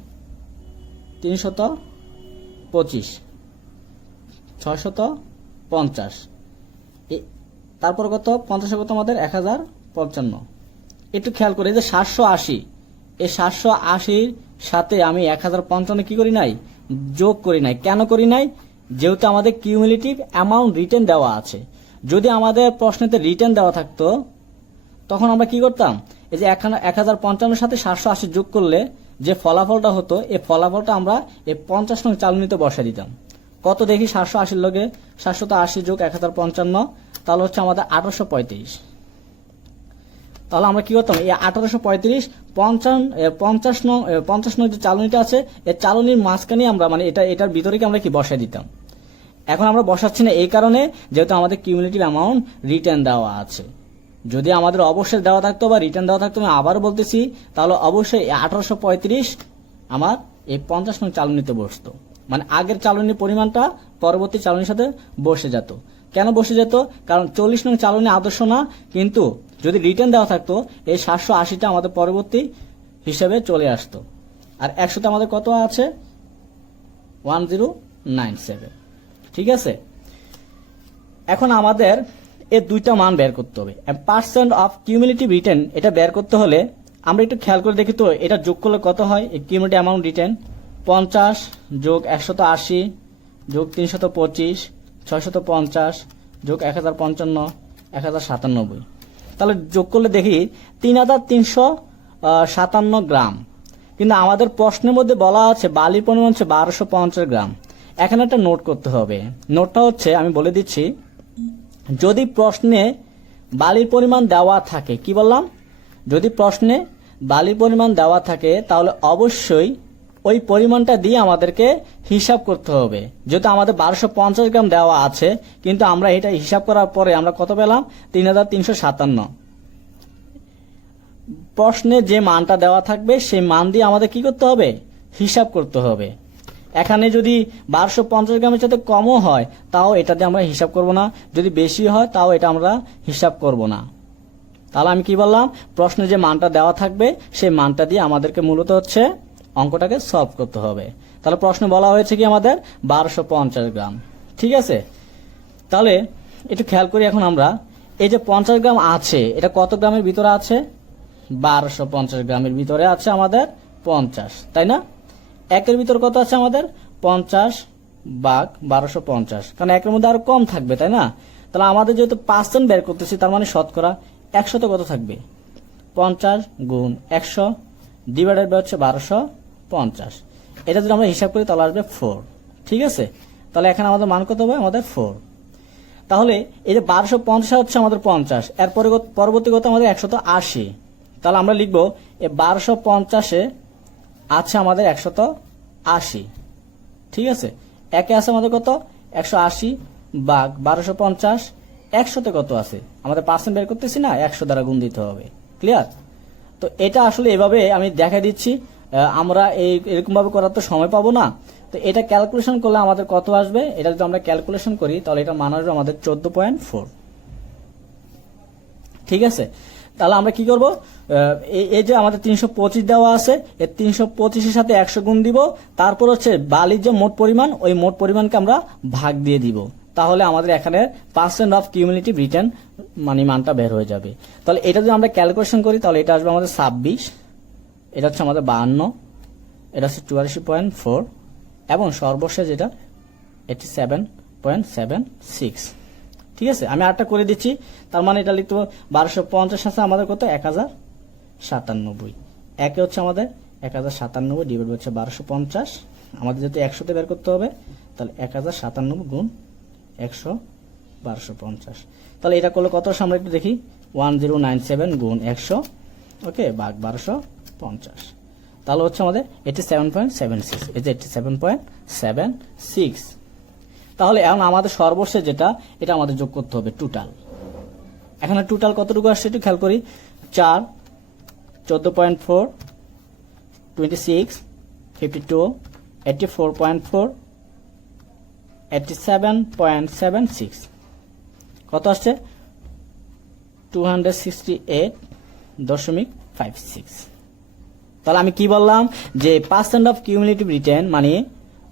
325, 650, তারপর কত 50 কত আমাদের 1055। একটু খেয়াল করে যে 780, এই 780-র সাথে আমি 1055 কি করি নাই, যোগ করি নাই। কেন করি নাই? যেহেতু আমাদের কিউমুলেটিভ অ্যামাউন্ট রিটেন দেওয়া আছে। যদি আমাদের প্রশ্নেতে রিটেন দেওয়া থাকতো তখন আমরা কি করতাম, এই যে 1055-এর সাথে 780 যোগ করলে যে ফলাফলটা হতো, এই ফলাফলটা আমরা এই 50 নং চালনীতে বসে দিতাম। কত দেখি, 780-র লগে 780 যোগ 1055, তাহলে হচ্ছে আমাদের 1835। তাহলে আমরা কি করতাম, এই 1835 50 নং যে চালনীটা আছে এই চালনীর মাঝখানে আমরা মানে এটার ভিতরে কি আমরা কি বসাই দিতাম। এখন আমরা বসাচ্ছি না এই কারণে যেহেতু আমাদের কিউমুলেটিভ অ্যামাউন্ট রিটার্ন দেওয়া আছে। যদি আমাদের অবশ্যই দেওয়া থাকতো বা রিটার্ন দেওয়া থাকতো, আমি আবার বলতেছি, তাহলে অবশ্যই 1835 আমার এই 50 নং চালনীতে বসতো, মানে আগের চালনীর পরিমাণটা পরবর্তী চালনীর সাথে বসে যেত। কেন বসে যেত? কারণ 40 নং চালনী আদর্শ না, কিন্তু যদি রিটার্ন দেওয়া থাকতো এই 780টা আমাদের পরবর্তী হিসেবে চলে আসতো। আর 100তে আমাদের কত আছে, 1097, ঠিক আছে। এখন আমাদের এই দুইটা মান বের করতে হবে। পার্সেন্ট অফ কিউমুলেটিভ রিটেন এটা বের করতে হলে আমরা একটু খেয়াল করে দেখি তো এটা যোগ করলে কত হয়। এই কিউমুলেটিভ অ্যামাউন্ট রিটেন 50 যোগ 180 যোগ 325 650 যোগ 1055 1097, তাহলে যোগ করলে দেখি 3357 গ্রাম। কিন্তু আমাদের প্রশ্নের মধ্যে বলা আছে বালির পরিমাণ হচ্ছে 1250 গ্রাম। এখানে একটা নোট করতে হবে। নোটটা হচ্ছে আমি বলে দিচ্ছি, যদি প্রশ্নে বালির পরিমাণ দেওয়া থাকে, কি বললাম, যদি প্রশ্নে বালির পরিমাণ দেওয়া থাকে তাহলে অবশ্যই ওই পরিমাণটা দিয়ে আমাদেরকে হিসাব করতে হবে। যেহেতু আমাদের 1250 গ্রাম দেওয়া আছে, কিন্তু আমরা এটা হিসাব করার পরে আমরা কত পেলাম, 3357। প্রশ্নে যে মানটা দেওয়া থাকবে সেই মান দিয়ে আমাদের কি করতে হবে, হিসাব করতে হবে। এখানে যদি 1250 গ্রামের সাথে কমও হয় তাও এটাতে আমরা হিসাব করব না, যদি বেশি হয় তাও এটা আমরা হিসাব করব না। তাহলে আমি কি বললাম, প্রশ্নে যে মানটা দেওয়া থাকবে সেই মানটা দিয়ে আমাদেরকে মূলত হচ্ছে অঙ্কটাকে সলভ করতে হবে। তাহলে প্রশ্নে বলা হয়েছে কি আমাদের 1250 গ্রাম। ঠিক আছে, তাহলে একটু খেয়াল করি এখন আমরা, এই যে 50 গ্রাম আছে এটা কত গ্রামের ভিতরে আছে, 1250 গ্রামের ভিতরে আছে আমাদের 50, তাই না? একের ভিতর কত আছে আমাদের 50 ভাগ 1250, কারণ একের মধ্যে আরো কম থাকবে, তাই না? তাহলে আমাদের যেহেতু পার্সেন্ট বের করতেছি তার মানে শতকরা 100 কত থাকবে, 50 গুণ 100 ডিভাইডেড বাই হচ্ছে 1250। এটা যদি আমরা হিসাব করি তাহলে আসবে 4। ঠিক আছে, তাহলে এখানে আমাদের মান কত হবে, আমাদের 4। তাহলে এই যে 1250 হচ্ছে আমাদের 50, এর পরবর্তী কত আমাদের 180। তাহলে আমরা লিখবো এই 1250-এ আছে আমাদের 180। ঠিক আছে, একে আছে আমাদের কত 180 ভাগ 1250, 100-তে কত আছে আমাদের পার্সেন্ট বের করতেছি না, 100 দ্বারা গুণ দিতে হবে। ক্লিয়ার? তো এটা আসলে এভাবে আমি দেখা দিচ্ছি, আমরা এরকম ভাবে করার তো সময় পাবো না। তো এটা ক্যালকুলেশন করলে আমাদের কত আসবে, এটা যদি আমরা ক্যালকুলেশন করি তাহলে এটা মান আসবে আমাদের 14.4। ঠিক আছে, তাহলে আমরা কি করব, এই যে আমাদের 325 দেওয়া আছে, এই 325-এর সাথে 100 গুণ দিব, তারপর হচ্ছে বালির যে মোট পরিমাণ ওই মোট পরিমাণকে আমরা ভাগ দিয়ে দিব, তাহলে আমাদের এখানে পার্সেন্ট অফ কিউমুলেটিভ রিটার্ন মানে মানটা বের হয়ে যাবে। তাহলে এটা যদি আমরা ক্যালকুলেশন করি তাহলে এটা আসবে আমাদের 26, এটা হচ্ছে আমাদের 52, এটা হচ্ছে 84.4 এবং সর্বশেষ যেটা 87.76। ঠিক আছে, আমি আরেকটা করে দিচ্ছি, তার মানে এটা লিখতে 1250 আছে আমাদের কত 1097, একে হচ্ছে আমাদের 1097 ডিভাইড হচ্ছে 1250, আমাদের যেহেতু 100-তে বের করতে হবে তাহলে 1097 গুণ 100 1250। তাহলে এটা করলে কত আসে আমরা একটু দেখি, 1097 গুণ 100 ওকে ভাগ 1250, তাহলে হচ্ছে আমাদের 87.76, এই যে 87.76। তাহলে এখন আমাদের সর্বশেষ যেটা এটা আমাদের যোগ করতে হবে টোটাল। এখানে টোটাল কতটুকু আসছে একটু খেয়াল করি, 4 14.4 26 52 84.4 87.76 কত আসছে 268.56। তাহলে আমি কি বললাম যে পার্সেন্ট অফ কিউমুলেটিভ রিটার্ন মানে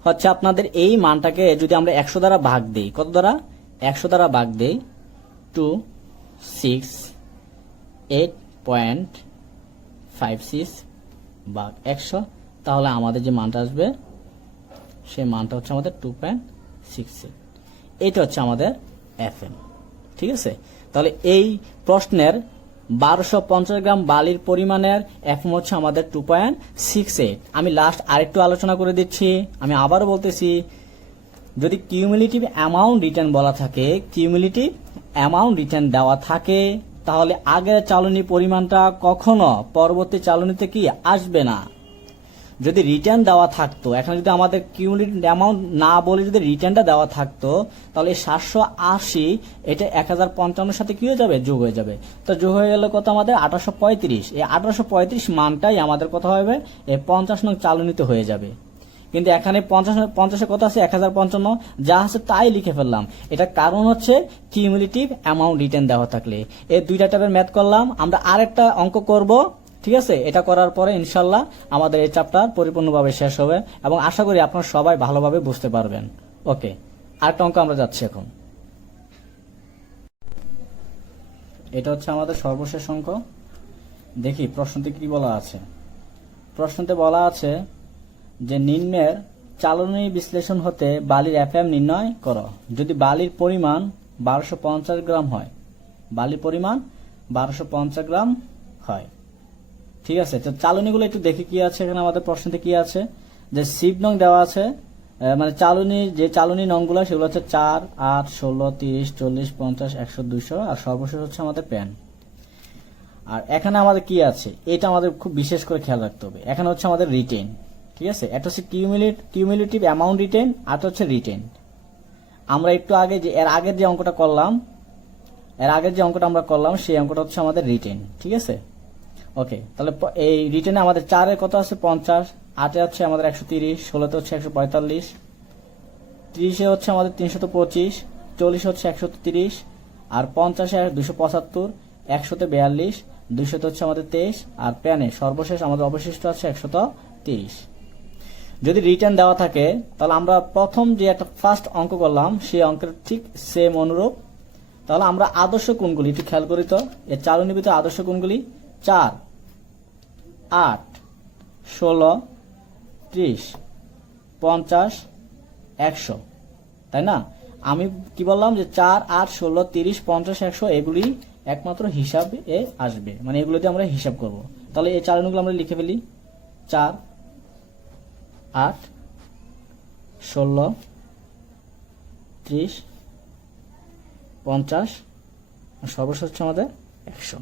হচ্ছে আপনাদের এই মানটাকে যদি আমরা 100 দ্বারা ভাগ দেই, কত দ্বারা 100 দ্বারা ভাগ দেই 268.56 ভাগ 100, তাহলে আমাদের যে মানটা আসবে সেই মানটা হচ্ছে আমাদের 2.68। এটা হচ্ছে আমাদের এফএম। ঠিক আছে, তাহলে এই প্রশ্নের 1250 গ্রাম বালির পরিমাণের এফএম হচ্ছে আমাদের 2.68। আমি লাস্ট আরেকটু আলোচনা করে দিচ্ছি, আমি আবারও বলতেছি, যদি কিউমুলেটিভ অ্যামাউন্ট রিটার্ন বলা থাকে, কিউমুলেটিভ অ্যামাউন্ট রিটার্ন দেওয়া থাকে, তাহলে আগের চালনী পরিমাণটা কখনো পরবর্তী চালনীতে কি আসবে না। যদি রিটার্ন দেওয়া থাকতো, এখন যদি আমাদের কিউমুলেটিভ অ্যামাউন্ট না বলে যদি রিটার্নটা দেওয়া থাকতো তাহলে 780 এটা 1055 সাথে কি হয়ে যাবে, যোগ হয়ে যাবে। তো যোগ হয়ে গেলে কত আমাদের 1835, এই 1835 মানটাই আমাদের কত হবে, এই 50 নং চালনীতে হয়ে যাবে। কিন্তু এখানে 50 কত আছে 1055, যা আছে তাই লিখে ফেললাম। এটা কারণ হচ্ছে কিউমুলেটিভ অ্যামাউন্ট রিটার্ন দেওয়া থাকলে। এই দুইটা টাইপের ম্যাথ করলাম, আমরা আরেকটা অঙ্ক করব। ঠিক আছে, এটা করার পরে ইনশাল্লাহ আমাদের এই চ্যাপ্টার পরিপূর্ণভাবে শেষ হবে এবং আশা করি আপনারা সবাই ভালোভাবে বুঝতে পারবেন। ওকে, আরেকটা অঙ্ক আমরা যাচ্ছি এখন। এটা হচ্ছে আমাদের সর্বশেষ অঙ্ক। দেখি প্রশ্নতে কি বলা আছে। প্রশ্নতে বলা আছে যে নিম্নের চালনী বিশ্লেষণ হতে বালির এফএম নির্ণয় করো যদি বালির পরিমাণ 1250 গ্রাম হয়। বালির পরিমাণ 1250 গ্রাম হয়। ঠিক আছে, তো চালনীগুলো একটু দেখি কি আছে এখানে। আমাদের প্রশ্নতে কি আছে যে সিপ নং দেওয়া আছে, মানে চালনী যে চালনী নংগুলো সেগুলো হচ্ছে 4 8 16 30 40 50 100 200 আর সর্বশেষ হচ্ছে আমাদের প্যান। আর এখানে আমাদের কি আছে এটা আমাদের খুব বিশেষ করে খেয়াল রাখতে হবে। এখানে হচ্ছে আমাদের রিটেন। ঠিক আছে, এটা হচ্ছে কিউমুলেটিভ অ্যামাউন্ট রিটেন আর হচ্ছে রিটেন। আমরা একটু আগে যে এর আগের যে অঙ্কটা করলাম, আমরা করলাম সেই অঙ্কটা হচ্ছে আমাদের রিটেন। ঠিক আছে, ওকে, তাহলে এই রিটেনে আমাদের 4 এর কত আছে 50, 8-এ হচ্ছে আমাদের 130, 16-তে হচ্ছে 145, 30-এ হচ্ছে আমাদের 325, 40-এ হচ্ছে 130, আর 50-এ 275, 100-তে 42, 200-তে হচ্ছে আমাদের 23, আর প্যানে সর্বশেষ আমাদের অবশিষ্ট আছে 130। যদি রিটার্ন দেওয়া থাকে তাহলে আমরা প্রথম যে একটা ফার্স্ট অঙ্ক করলাম সেই অঙ্কের ঠিক সেম অনুরূপ। তাহলে আমরা আদর্শ কোণগুলি একটু খেয়াল করি তো। এর চালনীর ভিতরে আদর্শ কোণগুলি 4, 8, 16, 30, 50, 100, তাই না? আমি কি বললাম যে 4, 8, 16, 30, 50, 100 এগুলি একমাত্র হিসাবে আসবে, মানে এগুলো দিয়ে আমরা হিসাব করব। তাহলে এই চালনীগুলো আমরা লিখে ফেলি। 4, 8, 16, 30, 50, সর্বশেষ হচ্ছে আমাদের 100।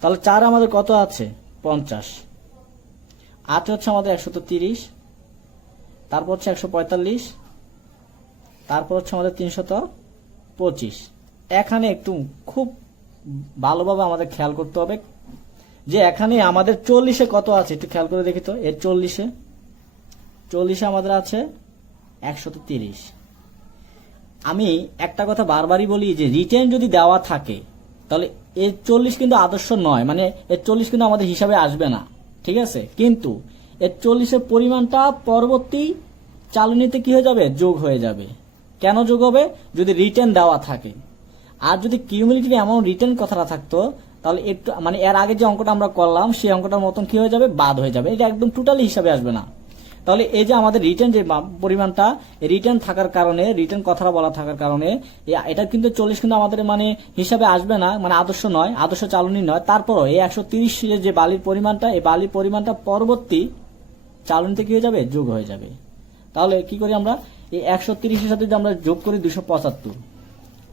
তাহলে 4 আমাদের কত আছে? 50। 8 হচ্ছে আমাদের 130, তারপর হচ্ছে 145, তারপর হচ্ছে আমাদের 325। এখানে একটু খুব ভালোভাবে আমাদের খেয়াল করতে হবে যে এখানে আমাদের 40-এ কত আছে একটু খেয়াল করে দেখি তো। এর 40-এ আমাদের আছে 130। আমি একটা কথা বারবারই বলি যে রিটার্ন যদি দেওয়া থাকে তাহলে এর 40 কিন্তু আদর্শ নয়, মানে এর 40 কিন্তু আমাদের হিসাবে আসবে না, ঠিক আছে? কিন্তু এর 40-এর পরিমাণটা পরবর্তী চালনীতে কি হয়ে যাবে? যোগ হয়ে যাবে। কেন যোগ হবে? যদি রিটার্ন দেওয়া থাকে। আর যদি কিউমুলেটিভ অ্যামাউন্ট রিটার্ন কথাটা থাকতো তাহলে একটু মানে এর আগে যে অঙ্কটা আমরা করলাম সেই অঙ্কটার মতন কি হয়ে যাবে? বাদ হয়ে যাবে। এটা একদম টোটালি হিসাবে আসবে না। তাহলে এই যে আমাদের রিটার্ন যে পরিমাণটা, রিটার্ন থাকার কারণে, রিটার্ন কথাটা বলা থাকার কারণে এটা কিন্তু 40 কিন্তু আমাদের মানে হিসাবে আসবে না, মানে আদর্শ নয়, আদর্শ চালনী নয়। তারপরও এই 130 যে বালির পরিমাণটা, এই বালির পরিমাণটা পরবর্তী চালনীতে কি হয়ে যাবে? যোগ হয়ে যাবে। তাহলে কি করি আমরা? এই 130-এর সাথে যদি আমরা যোগ করি 275,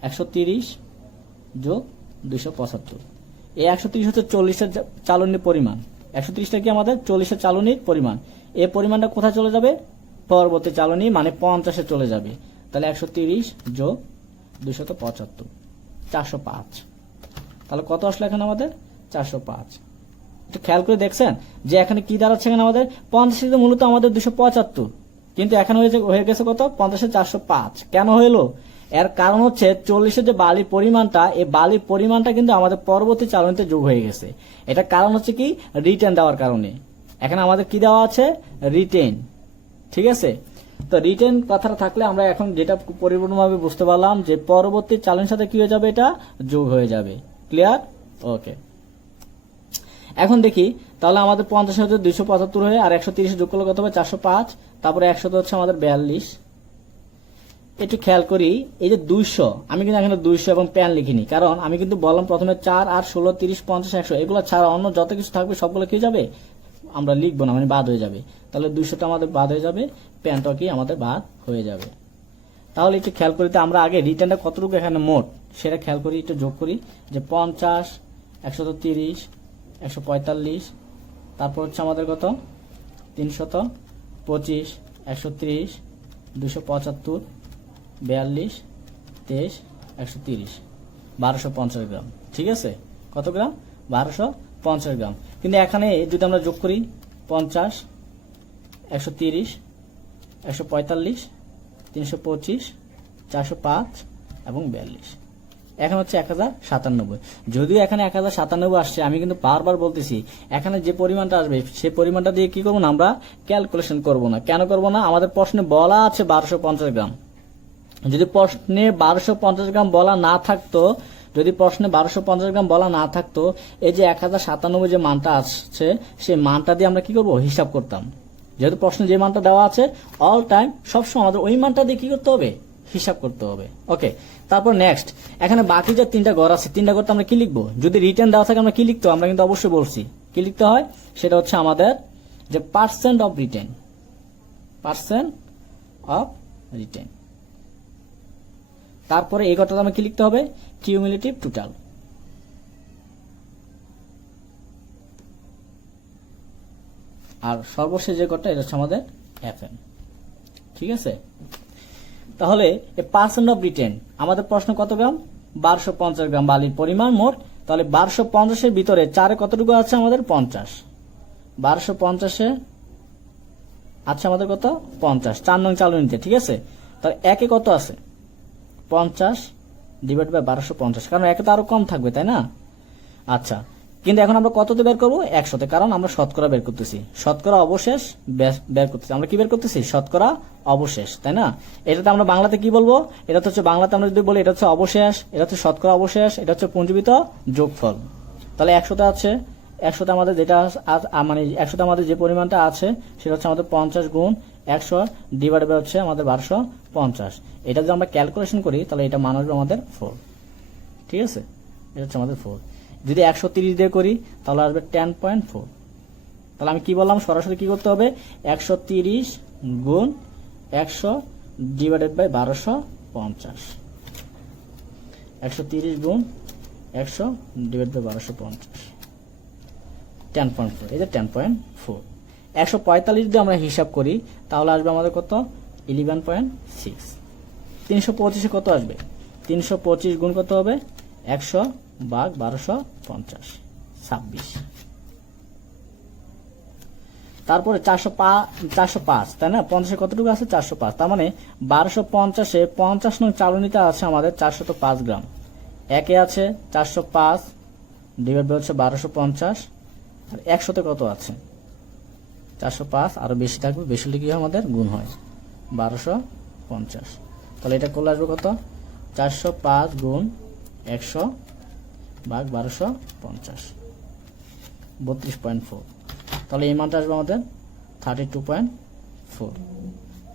130 যোগ 275, এই 130 হচ্ছে 40-এর চালনীর পরিমাণ। 130টা কি আমাদের 40-এর চালনীর পরিমাণ। এই পরিমাণটা কোথায় চলে যাবে? পরবর্তী চালনী মানে 50-এ চলে যাবে। তাহলে 130 যোগ 275, 405। তাহলে কত আসলো এখানে আমাদের? 405। একটু খেয়াল করে দেখছেন যে এখানে কি দাঁড়াচ্ছে? এখানে আমাদের 50 মূলত আমাদের 275, কিন্তু এখানে হয়ে গেছে কত? 50-এ 405। কেন হইলো? এর কারণ হচ্ছে 40-এর যে বালির পরিমাণটা, এই বালির পরিমাণটা কিন্তু আমাদের পরবর্তী চালনীতে যোগ হয়ে গেছে। এটা কারণ হচ্ছে কি? রিটার্ন দেওয়ার কারণে। এখানে আমাদের কি দেওয়া আছে? রিটার্ন, ঠিক আছে? তো রিটার্ন কথাটা থাকলে আমরা এখন যেটা পরিপূর্ণভাবে বুঝতে পারলাম যে পরবর্তী চালনীর সাথে কি হয়ে যাবে? এটা যোগ হয়ে যাবে। ক্লিয়ার? ওকে। এখন দেখি তাহলে আমাদের 50 হচ্ছে 275 হয়ে আর 130 যোগ করলে কত হবে? 405। তারপরে 100 হচ্ছে আমাদের 42। একটু খেয়াল করি এই যে 200, আমি কিন্তু এখানে 200 এবং প্যান লিখিনি, কারণ আমি কিন্তু বললাম প্রথমে 4, 8, 16, 30, 50, 100 এগুলো ছাড়া অন্য যত কিছু থাকবে সবগুলো কি যাবে? আমরা লিখবো না, মানে বাদ হয়ে যাবে। তাহলে 200টা আমাদের বাদ হয়ে যাবে, প্যানটা কি আমাদের বাদ হয়ে যাবে। তাহলে একটু খেয়াল করি তো আমরা আগে রিটার্নটা কতটুকু এখানে মোট সেটা খেয়াল করি, একটু যোগ করি যে 50, 130, 145, তারপর হচ্ছে আমাদের কত? 325, 130, 275, 42, 23, 130, 1250 গ্রাম। ঠিক আছে? কত গ্রাম? 1250 গ্রাম। কিন্তু এখানে যদি আমরা যোগ করি 50, 130, 145, 325, 405 এবং 42, এখন হচ্ছে 1097। যদিও এখানে 1097 আসছে, আমি কিন্তু বারবার বলতেছি এখানে যে পরিমাণটা আসবে সেই পরিমাণটা দিয়ে কি করবো না, আমরা ক্যালকুলেশন করব না। কেন করব না? আমাদের প্রশ্নে বলা আছে 1250 গ্রাম। যদি প্রশ্নে 1250 গ্রাম বলা না থাকতো, যদি প্রশ্নে 1250 গ্রাম বলা না থাকতো, এই যে 1097 যে মানটা আসছে সেই মানটা দিয়ে আমরা কি করব? হিসাব করতাম। যেহেতু প্রশ্নে যে মানটা দেওয়া আছে অল টাইম সবসময় আমাদের ওই মানটা দিয়ে কি করতে হবে? হিসাব করতে হবে। ওকে, তারপর নেক্সট এখানে বাকি যে 3টা ঘর আছে, 3টা ঘরতে আমরা কি লিখবো? যদি রিটার্ন দেওয়া থাকে আমরা কি লিখতে? আমরা কিন্তু অবশ্যই বলছি কি লিখতে হয়, সেটা হচ্ছে আমাদের যে percent of return, percent of return. তারপরে এই ঘরটা আমরা কি লিখতে হবে? Cumulative total. আর সর্বশেষ যে ঘরটা এটা হচ্ছে আমাদের এফএন। ঠিক আছে? তাহলে পার্সেন্ট অফ রিটার্ন আমাদের প্রশ্ন কত গ্রাম? 1250 গ্রাম বালির পরিমাণ মোট। তাহলে 1250-এর ভিতরে 4-এ কতটুকু আছে আমাদের? 50। 1250-এ আচ্ছা আমাদের কত 50, 4 নং চালনীতে, ঠিক আছে। তাহলে একে কত আছে 50 ডিভাইড বাই 1250, কারণ একে তো আরো কম থাকবে, তাই না? আচ্ছা, কিন্তু এখন আমরা কততে বের করবো 100তে, কারণ আমরা শতকরা বের করতেছি, শতকরা অবশেষ বের করতেছি। আমরা কি বের করতেছি শতকরা অবশেষ, তাই না? এটাতে আমরা বাংলাতে কি বলবো, এটা হচ্ছে বাংলাতে আমরা যদি বলি এটা হচ্ছে অবশেষ, এটা হচ্ছে শতকরা অবশেষ, এটা হচ্ছে পুঞ্জীবিত যোগফল। তাহলে 100তে আছে, 100তে আমাদের যেটা মানে 100তে আমাদের যে পরিমাণটা আছে সেটা হচ্ছে আমাদের 50 গুণ 100 ডিভাইড বাই হচ্ছে আমাদের 1250। এটা যদি আমরা ক্যালকুলেশন করি তাহলে এটা মান আসবে আমাদের 4, ঠিক আছে। এটা হচ্ছে আমাদের 4। যদি 130 দিয়ে করি তাহলে আসবে 10.4। তাহলে আমি কি বললাম, সরাসরি কি করতে হবে 130 গুণ 100 ডিভাইডেড বাই 1250, 130 গুণ 100 ডিভাইড বাই 1250, 10.4, এই যে 10.4। 145 যদি আমরা হিসাব করি তাহলে আসবে আমাদের কত 11.6। 325 কত আসবে, 325 গুণ কত হবে 100 ভাগ 1250, 26। তারপরে 405, তাই না? 50 কতটুকু আছে 405, তার মানে 1250-এ 50 নং চালনীতে আছে আমাদের 405 গ্রাম। একে আছে 405 ডিভাইড বাই হচ্ছে 1250, আর 100তে কত আছে 405, আরো বেশি থাকবে, বেশি হলে কি হয় আমাদের গুণ হয় 1250। তাহলে এটা করলে আসবে কত 405 গুণ 100 ভাগ 1250, 32.4। তাহলে এই মানটা আসবে আমাদের 32.4।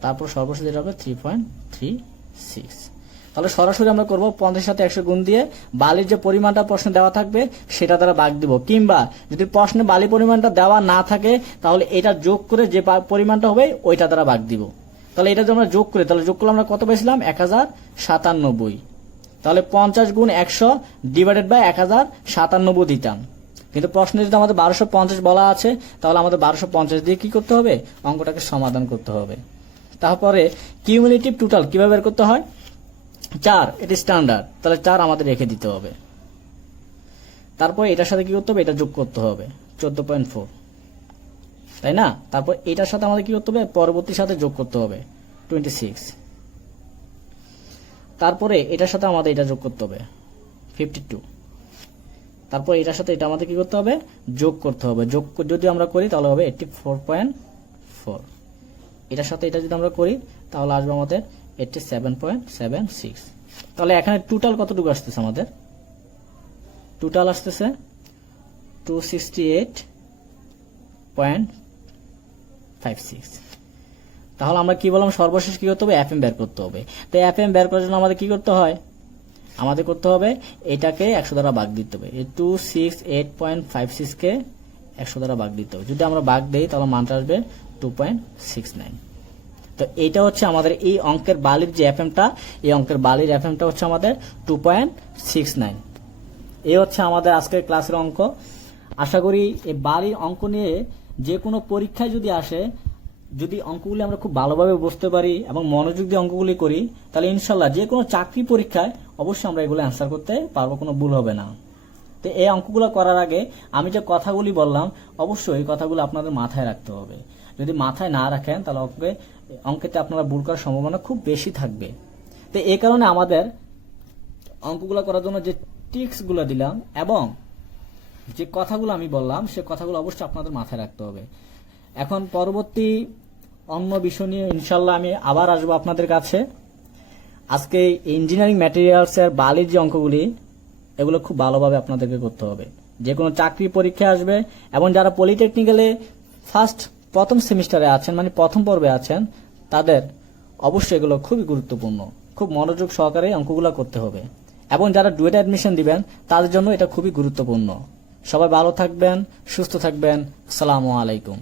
তারপর সর্বশেষ যেটা হবে 3.36। তাহলে সরাসরি আমরা করব 50 সাথে 100 গুণ দিয়ে বালির যে পরিমাণটা প্রশ্নে দেওয়া থাকবে সেটা দ্বারা ভাগ দিব, কিংবা যদি প্রশ্নে বালি পরিমাণটা দেওয়া না থাকে তাহলে এটা যোগ করে যে পরিমাণটা হবে ওইটা দ্বারা ভাগ দিব। তাহলে এটা যদি আমরা যোগ করি তাহলে যোগ করলে আমরা কত পেয়েছিলাম 1097। তাহলে 50 গুণ 100 ডিভাইডেড বাই 1097 দিতাম, কিন্তু প্রশ্নে যদি আমাদের 1250 বলা আছে তাহলে আমাদের 1250 দিয়ে কি করতে হবে, অঙ্কটাকে সমাধান করতে হবে। তারপরে কিউমুলেটিভ টোটাল কিভাবে বের করতে হয়, 4, এটি স্ট্যান্ডার্ড, তাহলে 4 আমাদের রেখে দিতে হবে। তারপর এটার সাথে কি করতে হবে, এটা যোগ করতে হবে 14.4, তাই না? তারপর এটার সাথে আমাদের কি করতে হবে, পরবর্তীর সাথে যোগ করতে হবে 26। তারপরে এটার সাথে আমাদের এটা যোগ করতে হবে 52। তারপর এটার সাথে এটা আমাদের কি করতে হবে, যোগ করতে হবে। যোগ যদি আমরা করি তাহলে হবে 84.4। এটার সাথে এটা যদি আমরা করি তাহলে আসবে আমাদের 87.76। তাহলে এখানে টোটাল কতটুকু আসতেছে, আমাদের টোটাল আসতেছে 268.56। তাহলে আমরা কি বললাম, সর্বশেষ কি করতে হবে, এফএম বের করতে হবে। তো এফএম বের করার জন্য আমাদের কি করতে হয়, আমাদের করতে হবে এটাকে 100 দ্বারা ভাগ দিতে হবে। এই 268.56 কে 100 দ্বারা ভাগ দিতে হবে। যদি আমরা ভাগ দেই তাহলে মানটা আসবে 2.69। তো এইটা হচ্ছে আমাদের এই অঙ্কের বালির যে এফএমটা, এই অঙ্কের বালির এফএমটা হচ্ছে আমাদের 2.69। এই হচ্ছে আমাদের আজকের ক্লাসের অঙ্ক। আশা করি এই বালির অঙ্ক নিয়ে যে কোনো পরীক্ষায় যদি আসে, যদি অঙ্কগুলি আমরা খুব ভালোভাবে বুঝতে পারি এবং মনোযোগ দিয়ে অঙ্কগুলি করি তাহলে ইনশাল্লাহ যে কোনো চাকরি পরীক্ষায় অবশ্যই আমরা এগুলো অ্যান্সার করতে পারবো, কোনো ভুল হবে না। তো এই অঙ্কগুলো করার আগে আমি যে কথাগুলি বললাম অবশ্যই এই কথাগুলো আপনাদের মাথায় রাখতে হবে। যদি মাথায় না রাখেন তাহলে অঙ্কেতে আপনারা ভুল করার সম্ভাবনা খুব বেশি থাকবে। তো এই কারণে আমাদের অঙ্কগুলো করার জন্য যে ট্রিক্সগুলো দিলাম এবং যে কথাগুলো আমি বললাম সে কথাগুলো অবশ্যই আপনাদের মাথায় রাখতে হবে। এখন পরবর্তী অন্য বিষয় নিয়ে ইনশাল্লাহ আমি আবার আসবো আপনাদের কাছে। আজকে ইঞ্জিনিয়ারিং ম্যাটেরিয়ালস এর বালির যে অঙ্কগুলি এগুলো খুব ভালোভাবে আপনাদেরকে করতে হবে। যে কোনো চাকরি পরীক্ষা আসবে এবং যারা পলিটেকনিক্যালে প্রথম সেমিস্টারে আছেন, মানে প্রথম পর্বে আছেন, তাদের অবশ্যই এগুলো খুবই গুরুত্বপূর্ণ। খুব মনোযোগ সহকারে অঙ্কগুলো করতে হবে। এবং যারা ডুয়েট অ্যাডমিশন দিবেন তাদের জন্য এটা খুবই গুরুত্বপূর্ণ। সবাই ভালো থাকবেন, সুস্থ থাকবেন। আসসালামু আলাইকুম।